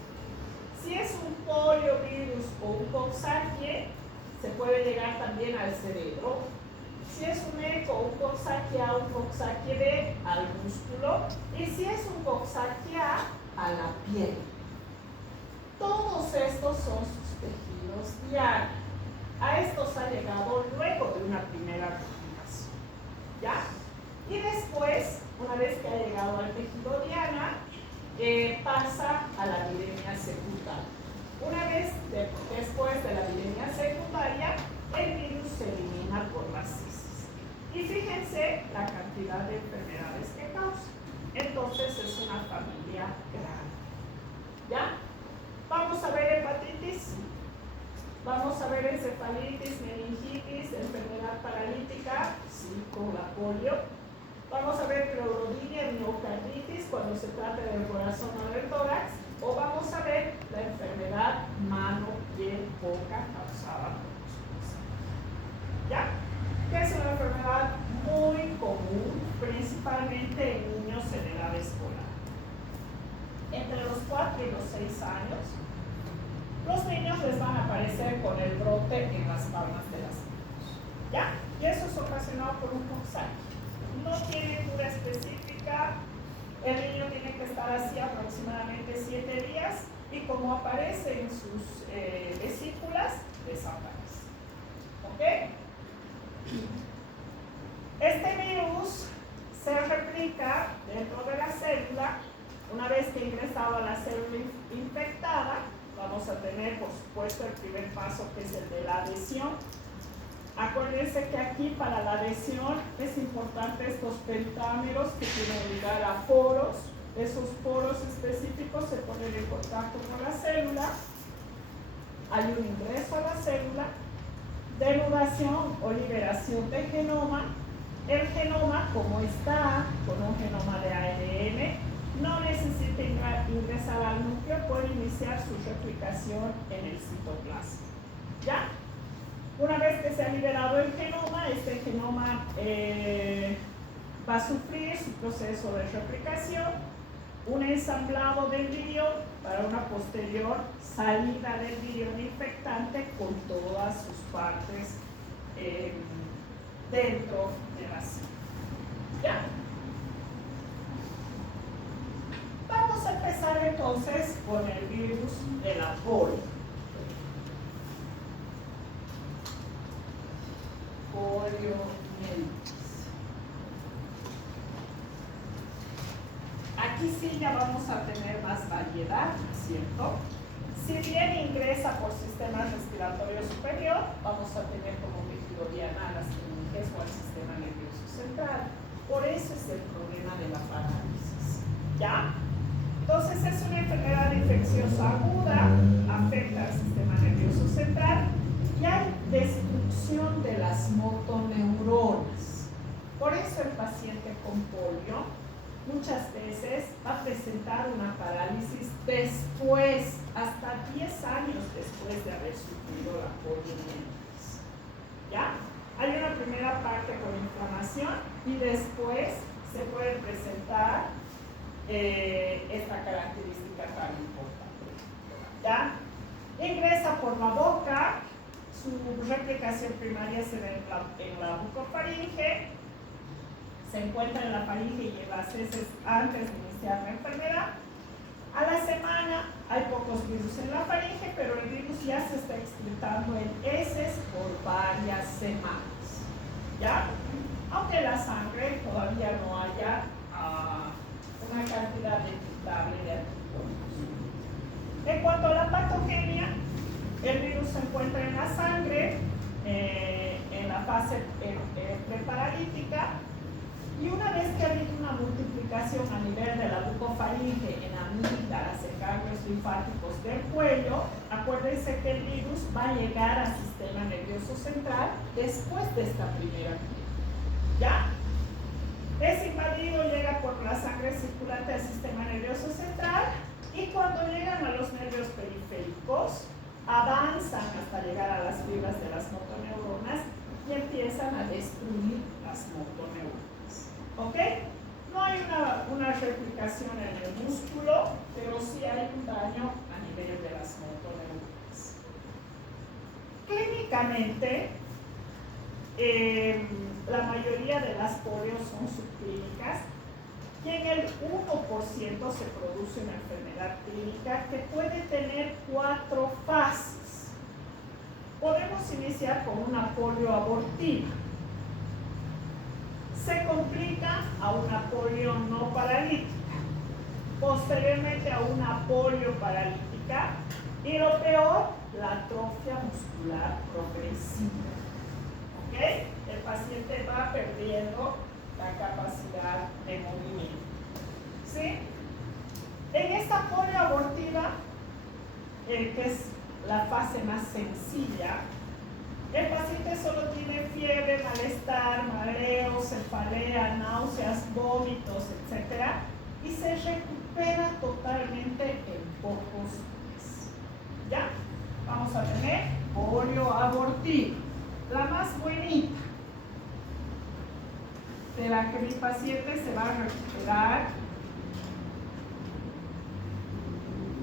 Si es un poliovirus o un coxsackie, se puede llegar también al cerebro. Si es un eco, un coxsackie A, un coxsackie B, al músculo. Y si es un coxsackie A la piel. Todos estos son sus tejidos diana. A estos ha llegado luego de una primera replicación. ¿Ya? Y después, una vez que ha llegado al tejido diana, pasa a la viremia secundaria. Una vez después de la viremia secundaria, el virus se elimina por las heces. Y fíjense la cantidad de enfermedades que causa. Entonces es una familia grande. ¿Ya? Vamos a ver hepatitis, vamos a ver encefalitis, meningitis, enfermedad paralítica, sí, con la polio. Vamos a ver pleurodinia, miocarditis cuando se trata del corazón o del tórax, o vamos a ver la enfermedad mano, piel, boca causada por los gusanos. ¿Ya? Que es una enfermedad muy común, principalmente en niños en edad escolar. Entre los 4 y los 6 años, los niños les van a aparecer con el brote en las palmas de las manos. ¿Ya? Y eso es ocasionado por un coxsackie. No tiene cura específica, el niño tiene que estar así aproximadamente 7 días y como aparece en sus vesículas, desaparece. ¿Ok? Este virus se replica dentro de la célula. Una vez que ha ingresado a la célula infectada, vamos a tener, por supuesto, el primer paso que es el de la adhesión. Acuérdense que aquí para la adhesión es importante estos pentámeros que tienen lugar a poros. Esos poros específicos se ponen en contacto con la célula. Hay un ingreso a la célula, denudación o liberación del genoma. El genoma, como está con un genoma de ARN, no necesita ingresar al núcleo, puede iniciar su replicación en el citoplasma. ¿Ya? Una vez que se ha liberado el genoma, este genoma va a sufrir su proceso de replicación, un ensamblado del virión para una posterior salida del virión infectante con todas sus partes dentro de la célula. ¿Ya? Vamos a empezar entonces con el virus de la polio. Poliomielitis. Aquí sí ya vamos a tener más variedad, ¿cierto? Si bien ingresa por sistema respiratorio superior, vamos a tener como tejido diana a las meninges o al sistema nervioso central. Por eso es el problema de la parálisis. ¿Ya? Entonces es una enfermedad infecciosa aguda, afecta al sistema nervioso central y hay destrucción de las motoneuronas. Por eso el paciente con polio muchas veces va a presentar una parálisis después, hasta 10 años después de haber sufrido la poliomielitis. ¿Ya? Hay una primera parte con inflamación y después se puede presentar esta característica tan importante. ¿Ya? Ingresa por la boca, su replicación primaria se da en la bucofaringe, se encuentra en la faringe y en las heces antes de iniciar la enfermedad. A la semana hay pocos virus en la faringe, pero el virus ya se está excretando en heces por varias semanas. ¿Ya? Aunque la sangre todavía no haya una cantidad detectable de anticuerpos. En cuanto a la patogenia, el virus se encuentra en la sangre, en la fase preparalítica, y una vez que ha habido una multiplicación a nivel de la bucofaringe en amígdalas, en ganglios linfáticos del cuello, acuérdense que el virus va a llegar al sistema nervioso central después de esta primera vía. ¿Ya? Es invadido, llega por la sangre circulante al sistema nervioso central, y cuando llegan a los nervios periféricos, avanzan hasta llegar a las fibras de las motoneuronas y empiezan a destruir las motoneuronas. ¿Ok? No hay una replicación en el músculo, pero sí hay un daño a nivel de las motoneuronas. Clínicamente, la mayoría de las polios son subclínicas, y en el 1% se produce una enfermedad clínica que puede tener 4 fases. Podemos iniciar con una polio abortiva. Se complica a una polio no paralítica, posteriormente a una polio paralítica, y lo peor, la atrofia muscular progresiva. ¿Okay? El paciente va perdiendo la capacidad de movimiento. ¿Sí? En esta polio abortiva, que es la fase más sencilla, el paciente solo tiene fiebre, malestar, mareo, cefalea, náuseas, vómitos, etc. Y se recupera totalmente en pocos días. ¿Ya? Vamos a tener polio abortiva, la más buenita, de la que mi paciente se va a recuperar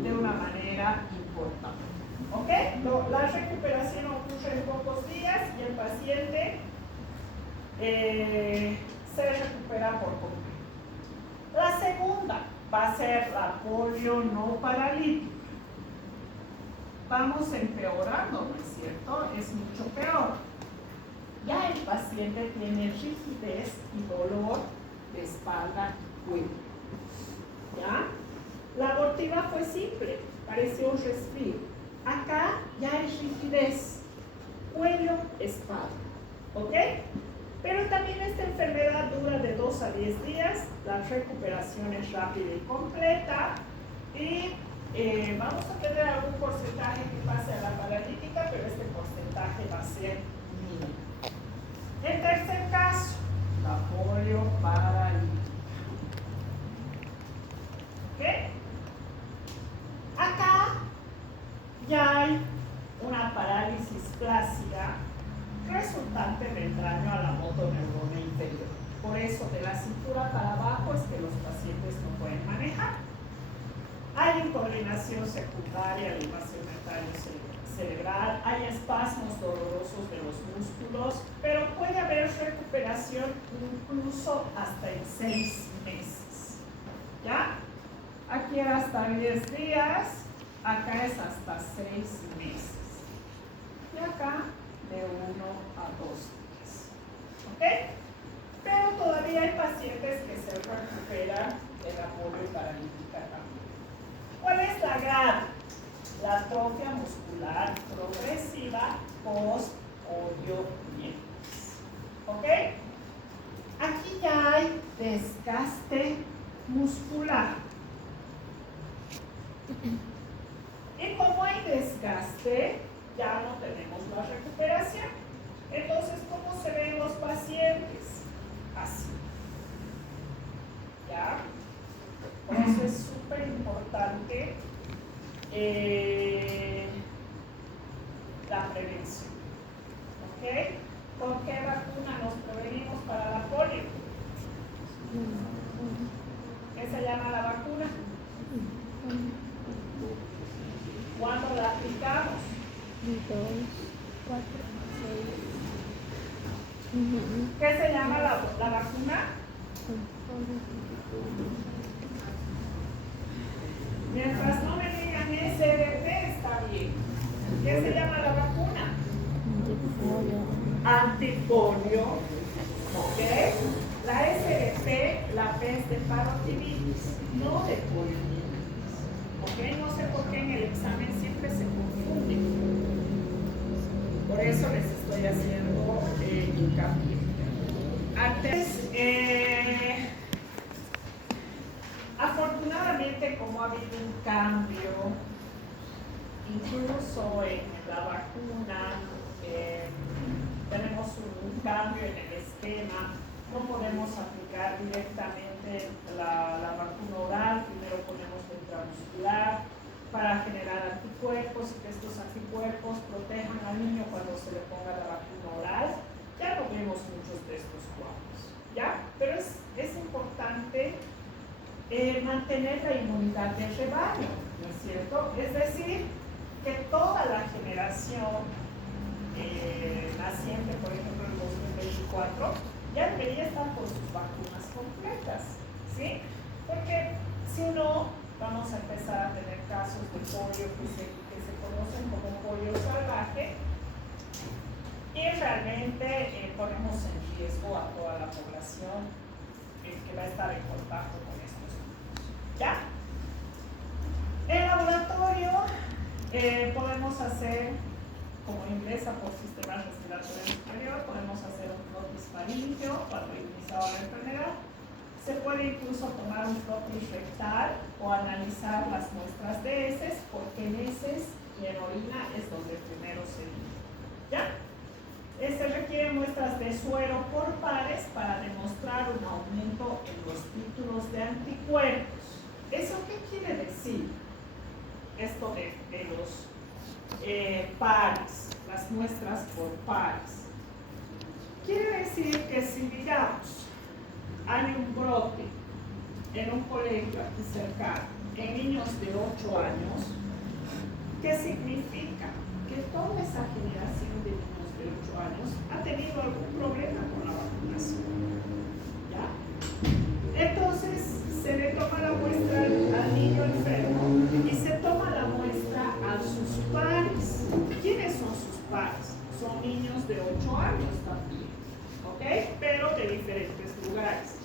de una manera importante. ¿Ok? La recuperación ocurre en pocos días y el paciente se recupera por completo. La segunda va a ser la polio no paralítica. Vamos empeorando, ¿no es cierto? Es mucho peor. Ya el paciente tiene rigidez y dolor de espalda y cuello. ¿Ya? La abortiva fue simple, pareció un resfrío. Acá ya hay rigidez, cuello, espalda. ¿Ok? Pero también esta enfermedad dura de 2 a 10 días, la recuperación es rápida y completa, y vamos a tener algún porcentaje que pase a la paralítica, pero este porcentaje va a ser mínimo. El tercer caso, la polio paralítica. ¿Ok? Acá ya hay una parálisis flácida resultante del daño a la motoneurona inferior. Por eso, de la cintura para abajo es que los pacientes no pueden manejar. Hay incoordinación secundaria de invasión cerebral, hay espasmos dolorosos de los músculos, pero puede haber recuperación incluso hasta en 6 meses. ¿Ya? Aquí era hasta 10 días, acá es hasta 6 meses. Y acá de 1 a 2 días. ¿Ok? Pero todavía hay pacientes que se recuperan de la polio paralítica también. ¿Cuál es la grave? La atrofia muscular progresiva post-poliomielitis. ¿Ok? Aquí ya hay desgaste muscular. Y como hay desgaste, ya no tenemos la recuperación. Entonces, ¿cómo se ven los pacientes? Así. ¿Ya? Por eso es súper importante la prevención. ¿Ok? ¿Con qué vacuna nos prevenimos para la polio? ¿Qué se llama la vacuna? ¿Qué se llama la vacuna? Mientras no me digan SRP está bien. ¿Qué se llama la vacuna? Antipolio. ¿Ok? La SRP, la peste parotiditis, no de poliomielitis. ¿Ok? No sé por qué en el examen siempre se confunde. Por eso les estoy haciendo hincapié. Antes, afortunadamente, como ha habido un cambio, incluso en la vacuna, tenemos un cambio en el esquema, no podemos aplicar directamente la vacuna oral, primero ponemos la intramuscular para generar anticuerpos y que estos anticuerpos protejan al niño cuando se le ponga la vacuna oral. Ya no vemos muchos de estos cuadros, ¿ya? Pero es importante mantener la inmunidad del rebaño, ¿no es cierto? Es decir, que toda la generación naciente, por ejemplo, en 2024, ya debería estar con sus vacunas completas, ¿sí? Porque si no, vamos a empezar a tener casos de polio que se conocen como polio salvaje y realmente ponemos en riesgo a toda la población que va a estar en contacto con estos virus, ¿ya? En laboratorio podemos hacer, como ingresa por sistema respiratorio superior, podemos hacer un flotis faríngeo cuando ha iniciado la enfermedad. Se puede incluso tomar un flotis rectal o analizar las muestras de heces, porque en heces y en orina es donde primero se mide, ¿ya? Se requieren muestras de suero por pares para demostrar un aumento en los títulos de anticuerpos. ¿Eso qué quiere decir? Esto de los pares, las muestras por pares. Quiere decir que si, digamos, hay un brote en un colegio aquí cercano, en niños de 8 años, ¿qué significa? Que toda esa generación de niños de 8 años ha tenido algún problema con la vacunación, ¿ya? Entonces, se le toma la muestra al niño enfermo y se toma la muestra a sus pares. ¿Quiénes son sus pares? Son niños de 8 años también, ¿ok? Pero de diferentes lugares.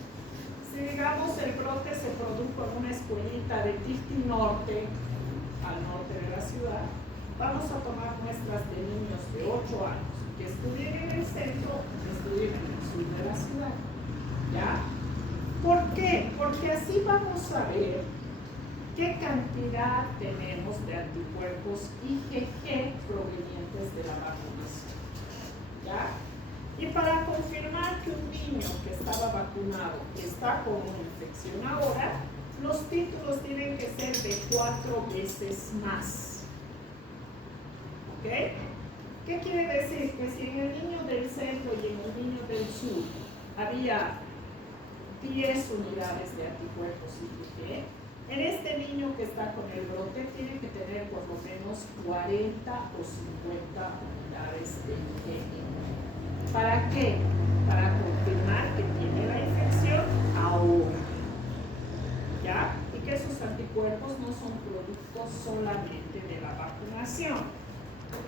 Si digamos el brote se produjo en una escuelita de Tifti Norte, al norte de la ciudad, vamos a tomar muestras de niños de 8 años que estudien en el centro, que estudien en el sur de la ciudad, ¿ya? ¿Por qué? Porque así vamos a ver qué cantidad tenemos de anticuerpos IgG provenientes de la vacunación, ¿ya? Y para confirmar que un niño que estaba vacunado está con una infección ahora, los títulos tienen que ser de 4 veces más. ¿Ok? ¿Qué quiere decir? Que si en el niño del centro y en el niño del sur había 10 unidades de anticuerpos IgG, en este niño que está con el brote tiene que tener por lo menos 40 o 50 unidades de IgG. ¿Para qué? Para confirmar que tiene la infección ahora, ¿ya? Y que esos anticuerpos no son productos solamente de la vacunación.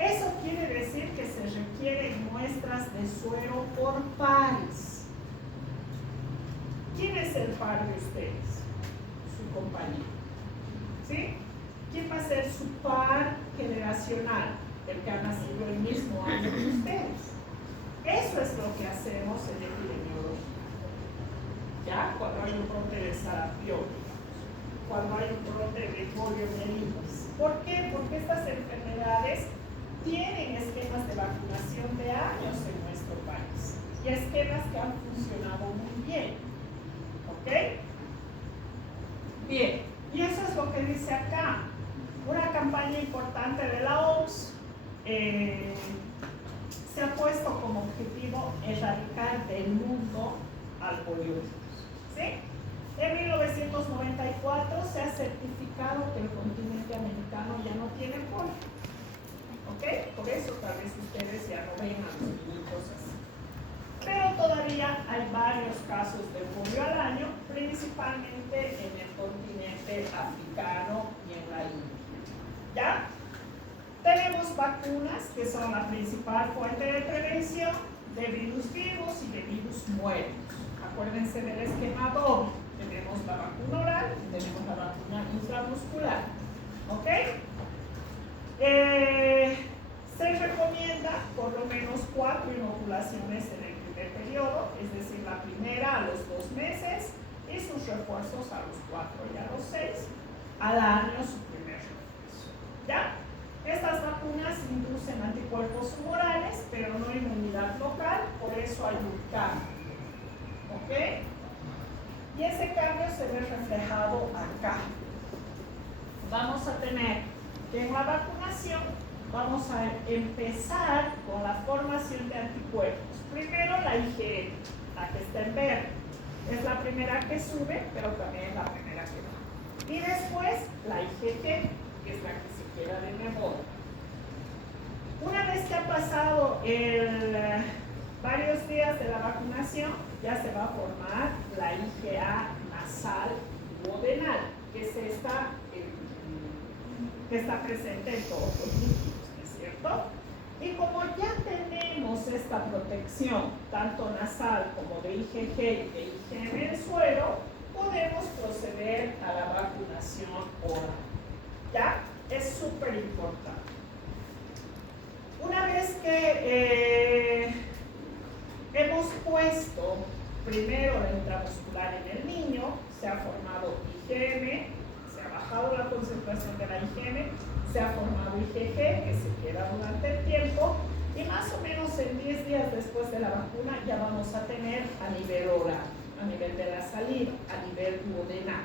Eso quiere decir que se requieren muestras de suero por pares. ¿Quién es el par de ustedes? Su compañero, ¿sí? ¿Quién va a ser su par generacional? El que ha nacido el mismo año que ustedes. Eso es lo que hacemos en epidemiología, ¿ya? Cuando hay un brote de sarampión, cuando hay un brote de poliomielitis. ¿Por qué? Porque estas enfermedades tienen esquemas de vacunación de años en nuestro país y esquemas que han funcionado muy bien, ¿ok? Bien, y eso es lo que dice acá. Una campaña importante de la OMS se ha puesto como objetivo erradicar del mundo al poliovirus, ¿sí? En 1994 se ha certificado que el continente americano ya no tiene polio, ¿ok? Por eso tal vez ustedes ya no ven a los niños así. todavía hay varios casos de polio al año, principalmente en el continente africano y en la India. ¿Ya? Tenemos vacunas que son la principal fuente de prevención de virus vivos y de virus muertos. Acuérdense del esquema doble. Tenemos la vacuna oral y tenemos la vacuna intramuscular. ¿Ok? Se recomienda por lo menos 4 inoculaciones en el primer periodo, es decir, la primera a los 2 meses y sus refuerzos a los 4 y a los 6, al año su primer refuerzo. ¿Ya? Estas vacunas inducen anticuerpos humorales, pero no inmunidad local, por eso hay un cambio. ¿Ok? Y ese cambio se ve reflejado acá. Vamos a tener que en la vacunación vamos a empezar con la formación de anticuerpos. Primero la IgM, la que está en verde. Es la primera que sube, pero también es la primera que baja. Y después la IgG, que es la que se queda de memoria. Una vez que ha pasado varios días de la vacunación, ya se va a formar la IgA nasal duodenal, que está presente en todos los líquidos, ¿no es cierto? Y como ya tenemos esta protección, tanto nasal como de IgG y de IgM en el suelo, podemos proceder a la vacunación oral. ¿Ya? Es súper importante. Una vez que hemos puesto primero la intramuscular en el niño, se ha formado IgM, se ha bajado la concentración de la IgM, se ha formado IgG, que se queda durante el tiempo, y más o menos en 10 días después de la vacuna ya vamos a tener a nivel oral, a nivel de la saliva, a nivel duodenal.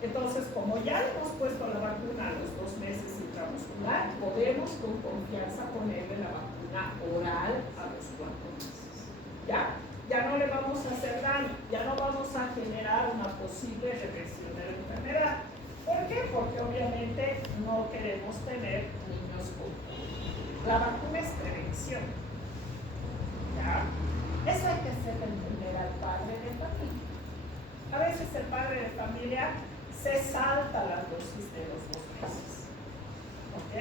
Entonces, como ya hemos puesto la vacuna a los 2 meses intramuscular, podemos con confianza ponerle la vacuna oral a los 4 meses. ¿Ya? Ya no le vamos a hacer daño, ya no vamos a generar una posible reversión de la enfermedad. ¿Por qué? Porque obviamente no queremos tener niños con polio. La vacuna es prevención. ¿Ya? Eso hay que hacerle entender al padre de familia. A veces el padre de familia se salta las dosis de los 2 meses. ¿Ok?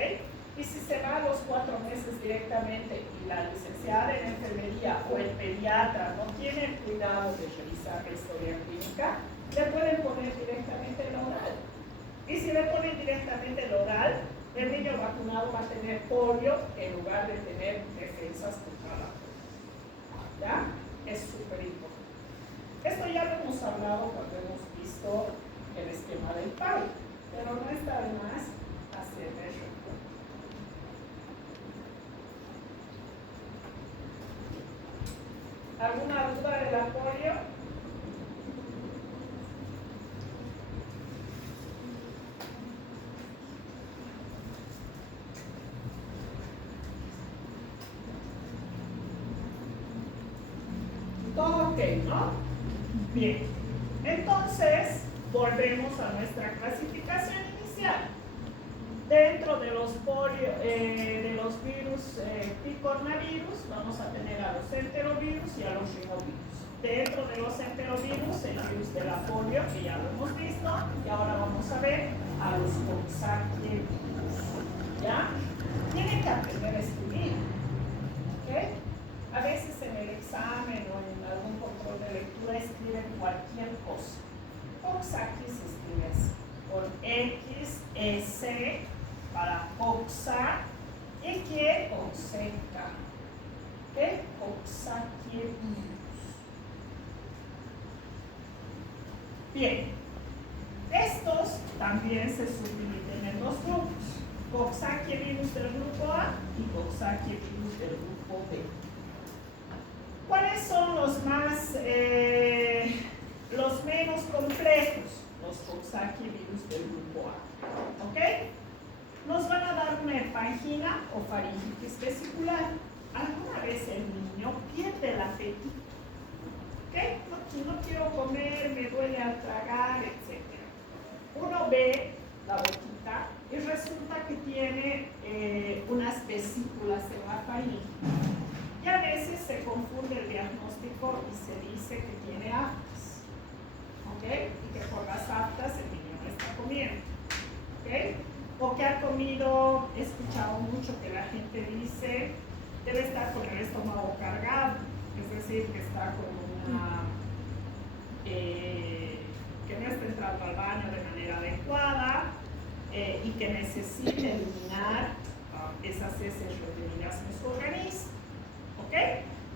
Y si se va a los 4 meses directamente y la licenciada en enfermería o el pediatra no tiene cuidado de revisar la historia clínica, le pueden poner directamente el oral. Y si le ponen directamente el oral, el niño vacunado va a tener polio en lugar de tener defensas contra la polio. ¿Ya? Es súper importante. Esto ya lo hemos hablado cuando hemos visto el esquema del PAI, pero no está de más hacer eso. ¿Alguna duda del polio? Todo ok, ¿no? Bien. Entonces, volvemos a nuestra clasificación inicial. Dentro de los virus picornavirus, vamos a tener a los enterovirus y a los rinovirus. Dentro de los enterovirus, el virus de la polio, que ya lo hemos visto, y ahora vamos a ver a los coxsackie-virus. ¿Ya? Tienen que aprender a escribir. ¿Ok? A veces en el examen o en algún control de lectura escriben cualquier cosa. Coxsackie se escribe así, con X, S para coxa y que con CK. ¿Qué? Coxsackie-virus. Bien, estos también se subdividen en 2 grupos: coxsackie-virus del grupo A y coxsackie-virus del grupo B. ¿Cuáles son los menos complejos? Los coxsackie-virus del grupo A. ¿Ok? Nos van a dar una hepangina o faringitis vesicular. Alguna vez el niño pierde el apetito. ¿Ok? No quiero comer, me duele al tragar, etc. Uno ve la boquita y resulta que tiene unas vesículas en la faringe. Y a veces se confunde el diagnóstico diagnóstico y se dice que tiene aftas, ¿ok? Y que por las aftas el niño no está comiendo, ¿ok? O que ha comido, he escuchado mucho que la gente dice, debe estar con el estómago cargado, es decir, que está con una, que no está entrando al baño de manera adecuada y que necesita eliminar esas heces retenidas en su organismo, ¿ok?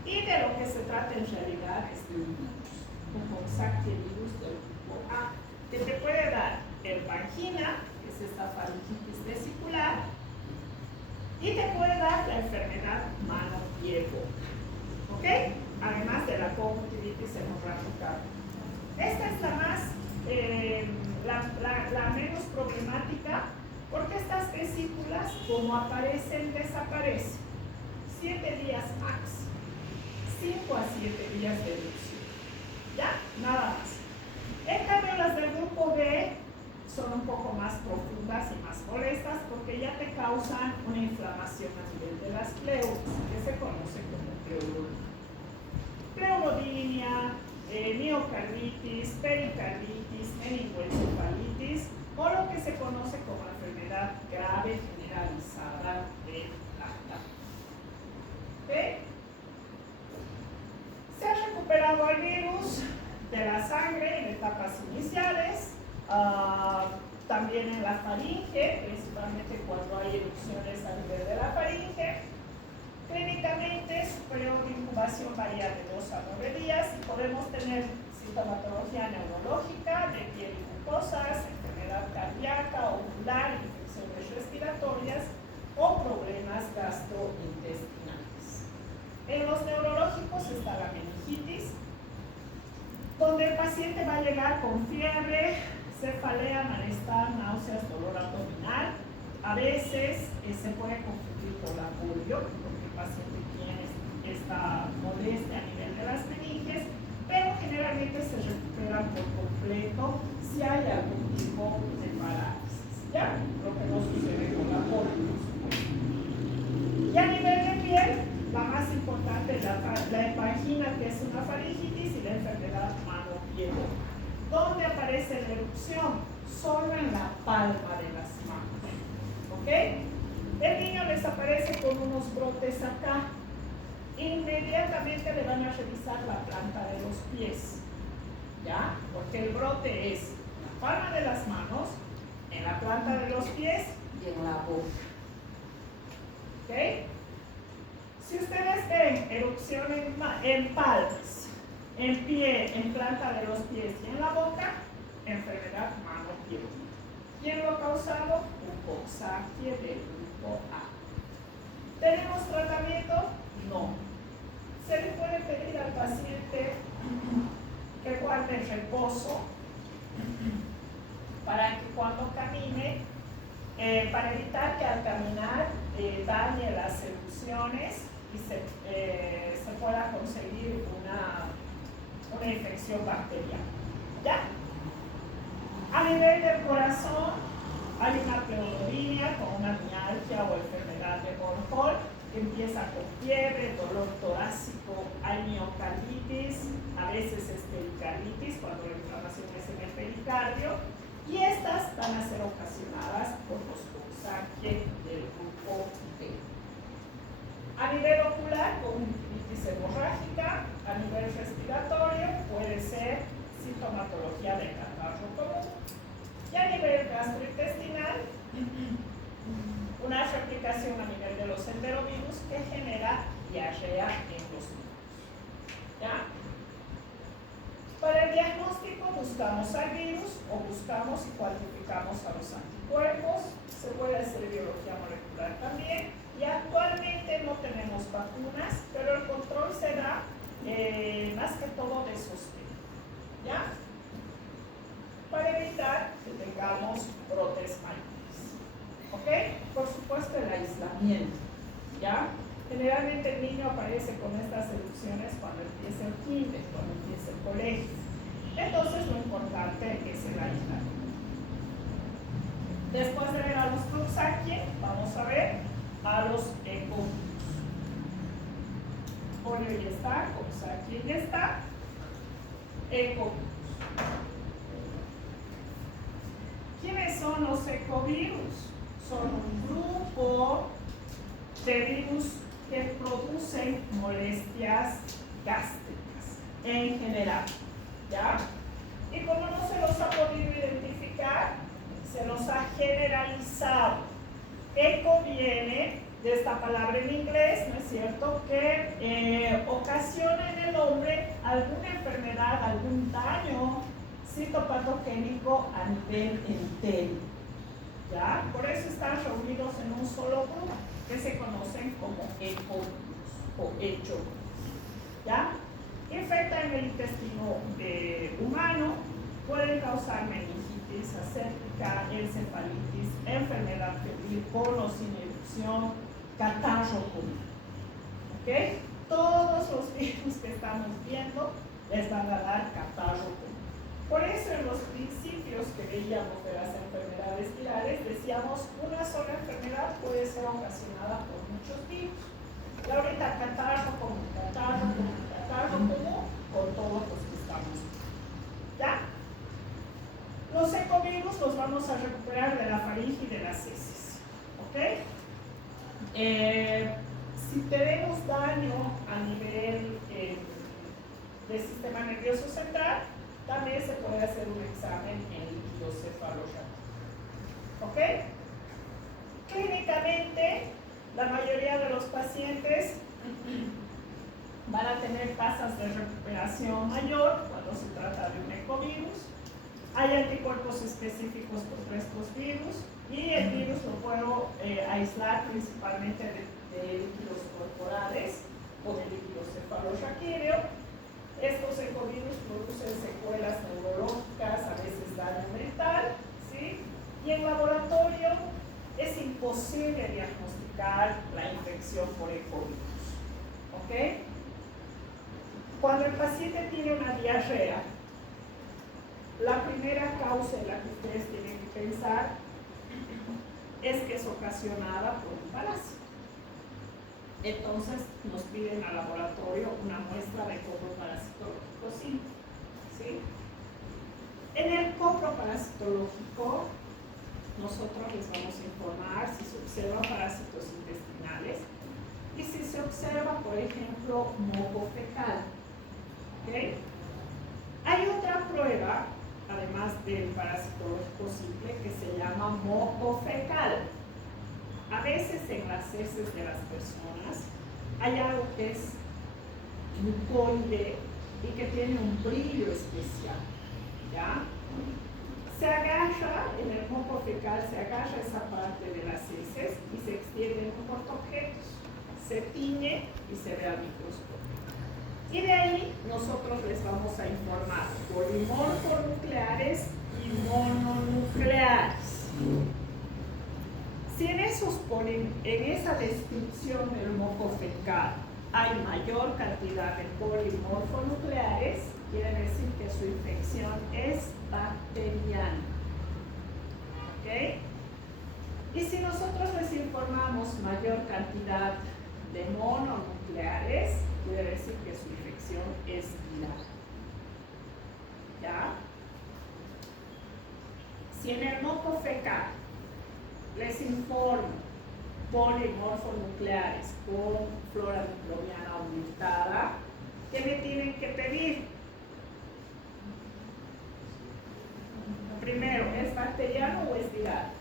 Y de lo que se trata en realidad es de un virus, un Coxsackie-virus del grupo A, que te puede dar el vagina, que es esta faringitis vesicular, y te puede dar la enfermedad mano-pie-boca, ¿ok? Además de la conjuntivitis hemorrágica. Esta es la más, la menos problemática, porque estas vesículas, como aparecen, desaparecen. 7 días max. 5 a 7 días de erupción. ¿Ya? Nada más. En cambio, las del grupo B son un poco más profundas y más molestas porque ya te causan una inflamación a nivel de las pleuras, que se conoce como pleurología. Pleurodinia, miocarditis, pericarditis, meningoencefalitis o lo que se conoce como enfermedad grave generalizada de la ¿ok? Se ha recuperado el virus de la sangre en etapas iniciales, también en la faringe, principalmente cuando hay erupciones a nivel de la faringe. Clínicamente, su periodo de incubación varía de 2 a 9 días y podemos tener sintomatología neurológica, de piel y mucosas, enfermedad cardíaca, ocular, infecciones respiratorias o problemas gastrointestinales. En los neurológicos está la meningitis, donde el paciente va a llegar con fiebre, cefalea, malestar, náuseas, dolor abdominal. A veces se puede confundir con la polio, porque el paciente tiene esta molestia a nivel de las meninges, pero generalmente se recupera por completo si hay algún tipo de parálisis, ¿ya? Lo que no sucede con la polio. Y a nivel de piel, la más importante es la hepangina, que es una faringitis, y la enfermedad mano-pie-boca. ¿Dónde aparece la erupción? Solo en la palma de las manos, ¿ok? El niño les aparece con unos brotes acá. Inmediatamente le van a revisar la planta de los pies, ¿ya? Porque el brote es en la palma de las manos, en la planta de los pies y en la boca, ¿ok? Si ustedes ven erupción en palmas, en pie, en planta de los pies y en la boca, enfermedad mano-pie. ¿Quién lo ha causado? Un Coxsackie del grupo A. ¿Tenemos tratamiento? No. Se le puede pedir al paciente que guarde reposo para que cuando camine, para evitar que al caminar dañe las erupciones y se pueda conseguir una infección bacteriana. ¿Ya? A nivel del corazón, hay una pleurodinia con una mialgia o enfermedad de Born que empieza con fiebre, dolor torácico, hay miocarditis, a veces es pericarditis cuando la inflamación es en el pericardio, y estas van a ser ocasionadas por los Coxsackie del grupo B. A nivel ocular, conjuntivitis hemorrágica, a nivel respiratorio puede ser sintomatología de catarro común, y a nivel gastrointestinal, una replicación a nivel de los enterovirus que genera diarrea en los niños. ¿Ya? Para el diagnóstico buscamos al virus o buscamos y cuantificamos a los anticuerpos. Se puede hacer biología molecular también. Y actualmente no tenemos vacunas, pero el control se da más que todo de sostén. ¿Ya? Para evitar que tengamos brotes mayores. ¿Ok? Por supuesto el aislamiento. ¿Ya? Generalmente el niño aparece con estas erupciones cuando empieza el kinder, cuando empieza el colegio. Entonces lo importante es el aislamiento. Después de ver a los Coxsackie, vamos a ver a los ecovirus. folio ya está, o sea, aquí ya está. Ecovirus. ¿Quiénes son los ecovirus? Son un grupo de virus que producen molestias gástricas en general, ¿ya? Y como no se los ha podido identificar, se los ha generalizado. Eco viene de esta palabra en inglés, ¿no es cierto?, que ocasiona en el hombre alguna enfermedad, algún daño citopatogénico a nivel entero, ¿ya? Por eso están reunidos en un solo grupo, que se conocen como ecovirus o hechovirus, ¿ya? Infectan el intestino humano, pueden causar meningitis aséptica, encefalitis, enfermedad febril con o sin erupción, catarro común. ¿Ok? Todos los virus que estamos viendo les van a dar catarro común. Por eso en los principios que veíamos de las enfermedades virales decíamos una sola enfermedad puede ser ocasionada por muchos virus. Y ahorita catarro común, con todos los que estamos viendo. ¿Ya? Los ecovirus los vamos a recuperar de la faringe y de las heces. ¿Ok? Si tenemos daño a nivel del sistema nervioso central, también se puede hacer un examen en líquido cefalorraquídeo. ¿Ok? Clínicamente, la mayoría de los pacientes van a tener tasas de recuperación mayor cuando se trata de un ecovirus. Hay anticuerpos específicos contra estos virus y el virus lo puedo aislar principalmente de líquidos corporales o de líquido cefalorraquídeo. Estos ecovirus producen secuelas neurológicas, a veces daño mental, ¿sí? Y en laboratorio es imposible diagnosticar la infección por ecovirus. ¿Ok? Cuando el paciente tiene una diarrea, la primera causa en la que ustedes tienen que pensar es que es ocasionada por un parásito. Entonces nos piden al laboratorio una muestra de copro parasitológico simple, ¿sí? En el copro parasitológico nosotros les vamos a informar si se observan parásitos intestinales y si se observa, por ejemplo, moco fecal. ¿Okay? Hay otra prueba, además del parasitológico simple, que se llama moco fecal. A veces en las heces de las personas hay algo que es mucoide y que tiene un brillo especial, ¿ya? Se agarra, en el moco fecal se agarra esa parte de las heces y se extiende en un portaobjetos, se tiñe y se ve al microscopio. Y de ahí nosotros les vamos a informar polimorfonucleares y mononucleares. Si en esa descripción del moco fecal hay mayor cantidad de polimorfonucleares, quiere decir que su infección es bacteriana. ¿Ok? Y si nosotros les informamos mayor cantidad de mononucleares, quiere decir que su infección es viral. ¿Ya? Si en el moco fecal les informo polimorfonucleares con flora microbiana aumentada, ¿qué me tienen que pedir? Primero, ¿es bacteriano o es viral?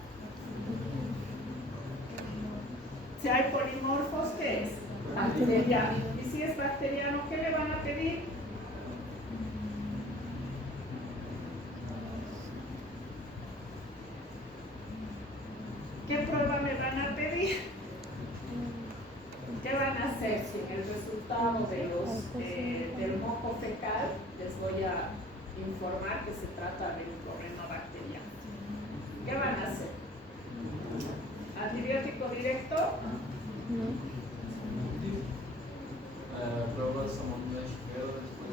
Si hay polimorfos, ¿qué es? Bacteriano. Y si es bacteriano, ¿qué le van a pedir? ¿Qué prueba me van a pedir? ¿Qué van a hacer si en el resultado del moco fecal les voy a informar que se trata de microrreno bacteriano? ¿Qué van a hacer? ¿Antibiótico directo? Pruebas amoníaco después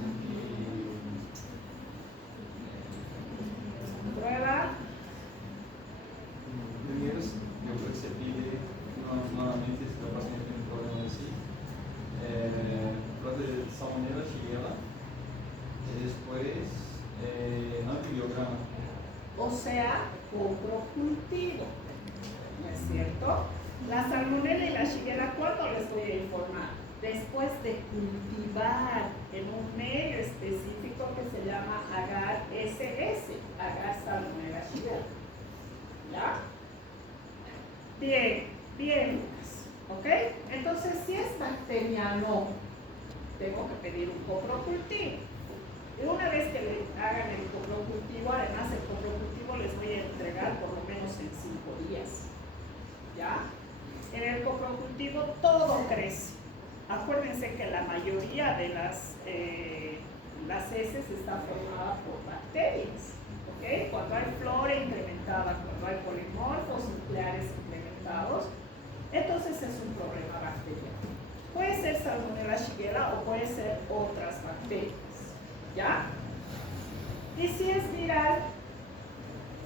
Prueba. Yo creo que se pide nuevamente si la paciente tiene un problema así. sea coprocultivo. ¿No es cierto? La salmonela y la shigella, ¿cuándo les voy a informar? Después de cultivar en un medio específico que se llama agar SS, agar salmonella shigella. ¿Ya? Bien, bien, ¿ok? Entonces, si es bacteriano, tengo que pedir un coprocultivo. Y una vez que le hagan el coprocultivo, además el coprocultivo les voy a entregar por lo menos en 5 días. ¿Ya? En el coprocultivo todo crece. Acuérdense que la mayoría de las heces está formada por bacterias. ¿Ok? Cuando hay flora incrementada, cuando hay polimorfos nucleares incrementados, entonces es un problema bacteriano. Puede ser Salmonella shigella o puede ser otras bacterias. ¿Ya? Y si es viral,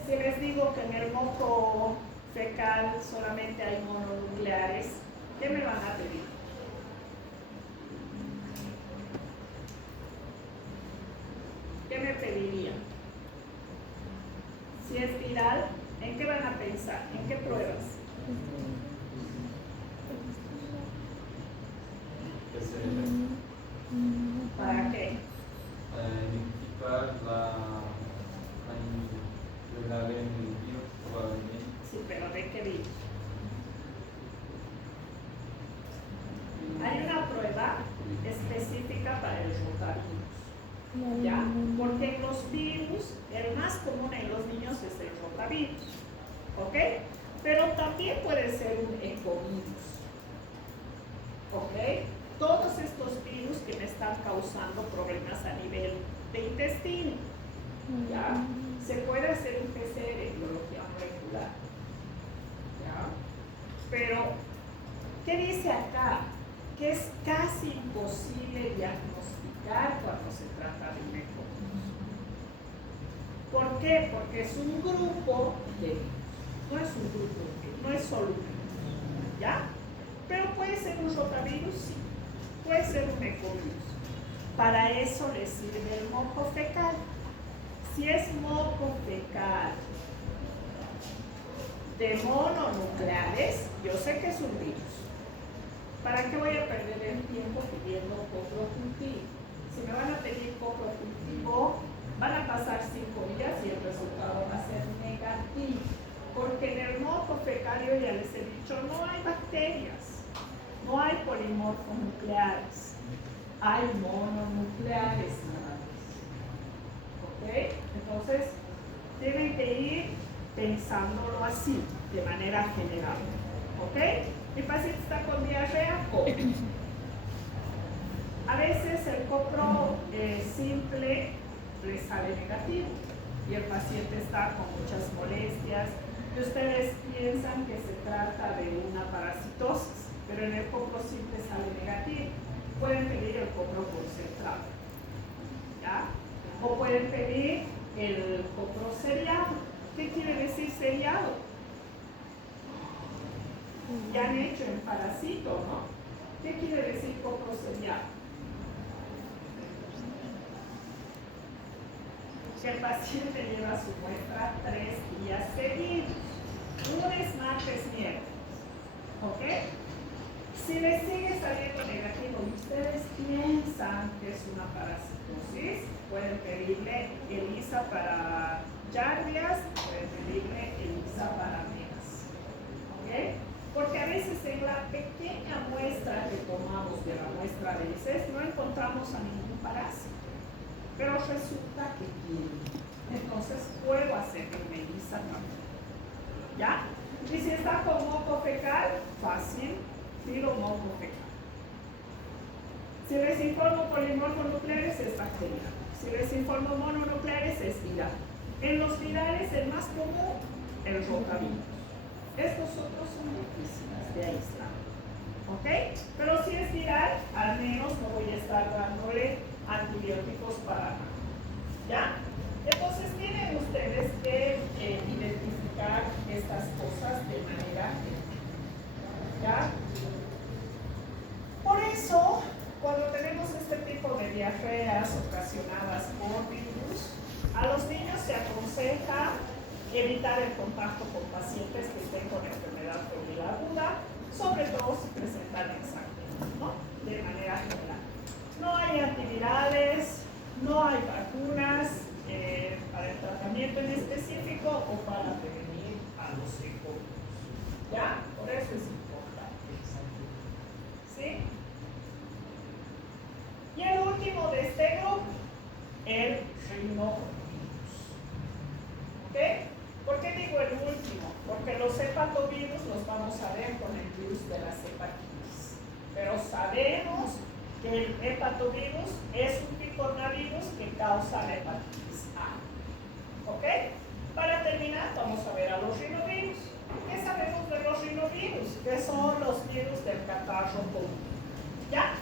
si les digo que en el moco fecal solamente hay mononucleares, ¿qué me van a pedir? ¿Qué me pedirían? Si es viral, ¿en qué van a pensar? ¿En qué pruebas? ¿Para qué? Identificar la irregularidad en el virus, probablemente. Sí, pero ¿de qué virus? Hay una prueba específica para el rotavirus, ¿ya? Porque en los virus, el más común en los niños es el rotavirus, ¿ok? Pero también puede ser un ecovirus, ¿ok? Todos estos virus que me están causando problemas a nivel de intestino, ¿ya? Se puede hacer un PCR en biología molecular, ¿ya? Pero, ¿qué dice acá? Que es casi imposible diagnosticar cuando se trata de un ecovirus. ¿Por qué? Porque es un grupo de virus, no es un grupo, no es solo un virus, ¿ya? Pero puede ser un rotavirus, sí. Puede ser un ecovirus. Para eso le sirve el moco fecal. Si es moco fecal de mononucleares, yo sé que es un virus. ¿Para qué voy a perder el tiempo pidiendo coprocultivo? Si me van a pedir coprocultivo, van a pasar 5 días y el resultado va a ser negativo. Porque en el moco fecal, yo ya les he dicho, no hay bacterias. No hay polimorfos nucleares, hay mononucleares nada más. ¿Ok? Entonces, tienen que ir pensándolo así, de manera general. ¿Ok? Mi paciente está con diarrea, ¿cómo? A veces el copro simple le sale negativo y el paciente está con muchas molestias y ustedes piensan que se trata de una parasitosis. Pero en el copro simple sale negativo. Pueden pedir el copro concentrado, ¿ya? O pueden pedir el copro seriado. ¿Qué quiere decir seriado? Ya han hecho en parásito, ¿no? ¿Qué quiere decir copro seriado? Que el paciente lleva su muestra 3 días seguidos. Lunes, martes, miércoles. ¿Ok? Si les sigue saliendo negativo y ustedes piensan que es una parasitosis, pueden pedirle ELISA para Yardias, pueden pedirle ELISA para MENAS. ¿Ok? Porque a veces en la pequeña muestra que tomamos de la muestra de heces no encontramos a ningún parásito. Pero resulta que tiene. Entonces puedo hacer una ELISA también. ¿Ya? Y si está con moco fecal, fácil. Tiro moco fecal. Si les informo polimorfos nucleares es bacteriano. Si les informo mononucleares es viral. En los virales el más común, el rotavirus. Estos otros son difíciles de aislar. ¿Ok? Pero si es viral, al menos no voy a estar dándole antibióticos para nada. ¿Ya? Entonces tienen ustedes que identificar estas cosas de manera ¿ya? Por eso, cuando tenemos este tipo de diarreas ocasionadas por virus, a los niños se aconseja evitar el contacto con pacientes que estén con enfermedad febril aguda, sobre todo si presentan exantemia, ¿no? De manera general. No hay antivirales, no hay vacunas para el tratamiento en específico o para prevenir a los secovirus. ¿Ya? Por eso es importante. ¿Sí? Y el último de este grupo, el rinovirus. ¿Ok? ¿Por qué digo el último? Porque los hepatovirus los vamos a ver con el virus de las hepatitis. Pero sabemos que el hepatovirus es un picornavirus que causa la hepatitis A. ¿Ok? Para terminar, vamos a ver a los rinovirus. ¿Qué sabemos de los rinovirus? Que son los virus del catarro común. ¿Ya?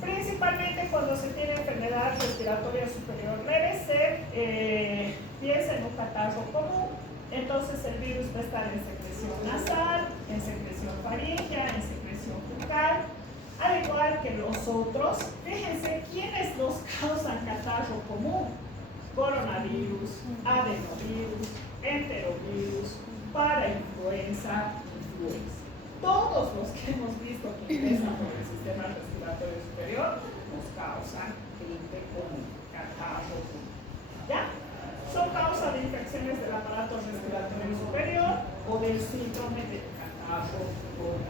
Principalmente cuando se tiene enfermedad respiratoria superior leve, piensa en un catarro común, entonces el virus va a estar en secreción nasal, en secreción faríngea, en secreción bucal, al igual que los otros. Fíjense quiénes los causan catarro común: coronavirus, adenovirus, enterovirus, parainfluenza, influenza. Todos los que hemos visto que ingresan por el sistema respiratorio superior nos causan gripe común, catarro común. ¿Ya? Son causa de infecciones del aparato respiratorio superior o del síndrome de catarro común.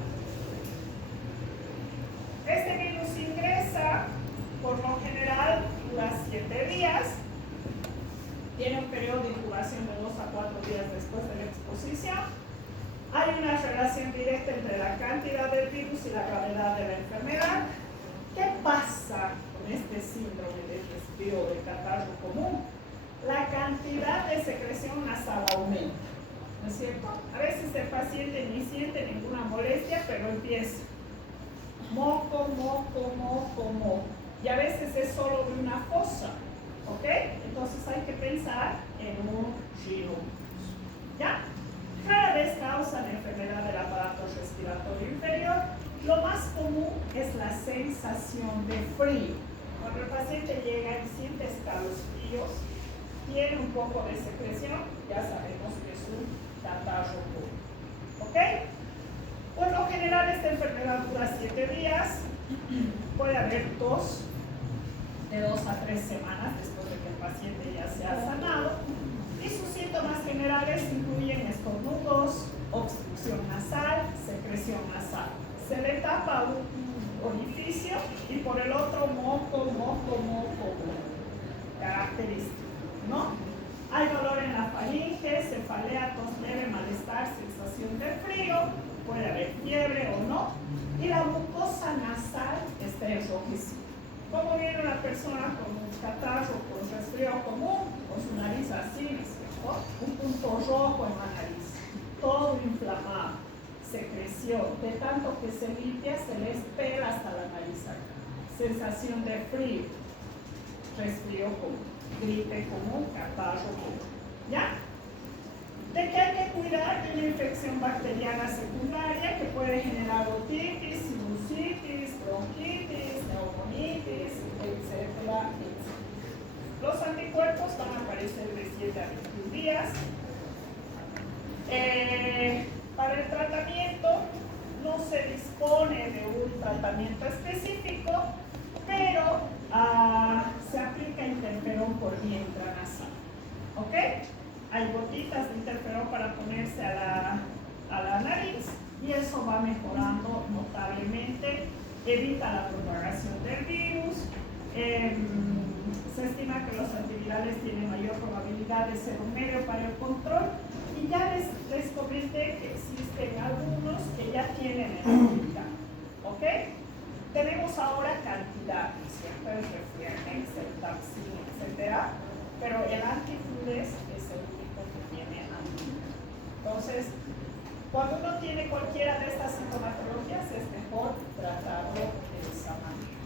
Este virus ingresa, por lo general, dura 7 días. Tiene un periodo de incubación de 2 a 4 días después de la exposición. Hay una relación directa entre la cantidad del virus y la gravedad de la enfermedad. ¿Qué pasa con este síndrome de respiro de catarro común? La cantidad de secreción nasal aumenta, ¿no es cierto? A veces el paciente ni siente ninguna molestia, pero empieza moco, moco, moco, moco. Y a veces es solo de una fosa, ¿ok? Entonces hay que pensar en un rinovirus, ¿ya? Rara vez causa la enfermedad del aparato respiratorio inferior. Lo más común es la sensación de frío. Cuando el paciente llega y siente escalofríos, tiene un poco de secreción, ya sabemos que es un catarro común. ¿Ok? Por lo general esta enfermedad dura 7 días. Puede haber tos de 2 a 3 semanas después de que el paciente ya se ha sanado. Y sus síntomas generales incluyen estornudos, obstrucción nasal, secreción nasal. Se le tapa un orificio y por el otro moco, moco, moco, moco. Característico, ¿no? Hay dolor en la faringe, cefalea, tos leve, malestar, sensación de frío, puede haber fiebre o no. Y la mucosa nasal está enrojecida. ¿Cómo viene una persona con un catarro, con resfrío común, con su nariz así, ¿no? Un punto rojo en la nariz, todo inflamado, secreción, de tanto que se limpia, se le espera hasta la nariz acá. Sensación de frío, resfrío común, gripe común, catarro común. ¿Ya? ¿De qué hay que cuidar? De una infección bacteriana secundaria que puede generar otitis, sinusitis, bronquitis, neumonitis, etcétera, etcétera. Los anticuerpos van a aparecer de 7 a 21 días. Para el tratamiento no se dispone de un tratamiento específico, pero se aplica interferón por vía intranasal. ¿Ok? Hay gotitas de interferón para ponerse a la nariz y eso va mejorando notablemente, evita la propagación del virus. Se estima que los antivirales tienen mayor probabilidad de ser un medio para el control y ya les comenté que existen algunos que ya tienen efectividad. ¿Ok? Tenemos ahora cantidades, ¿cierto? El Refrianex, el Tapsin, etc. Pero el antifludes es el único que tiene antivirus. Entonces, cuando uno tiene cualquiera de estas sintomatologías, es mejor tratarlo de esa manera.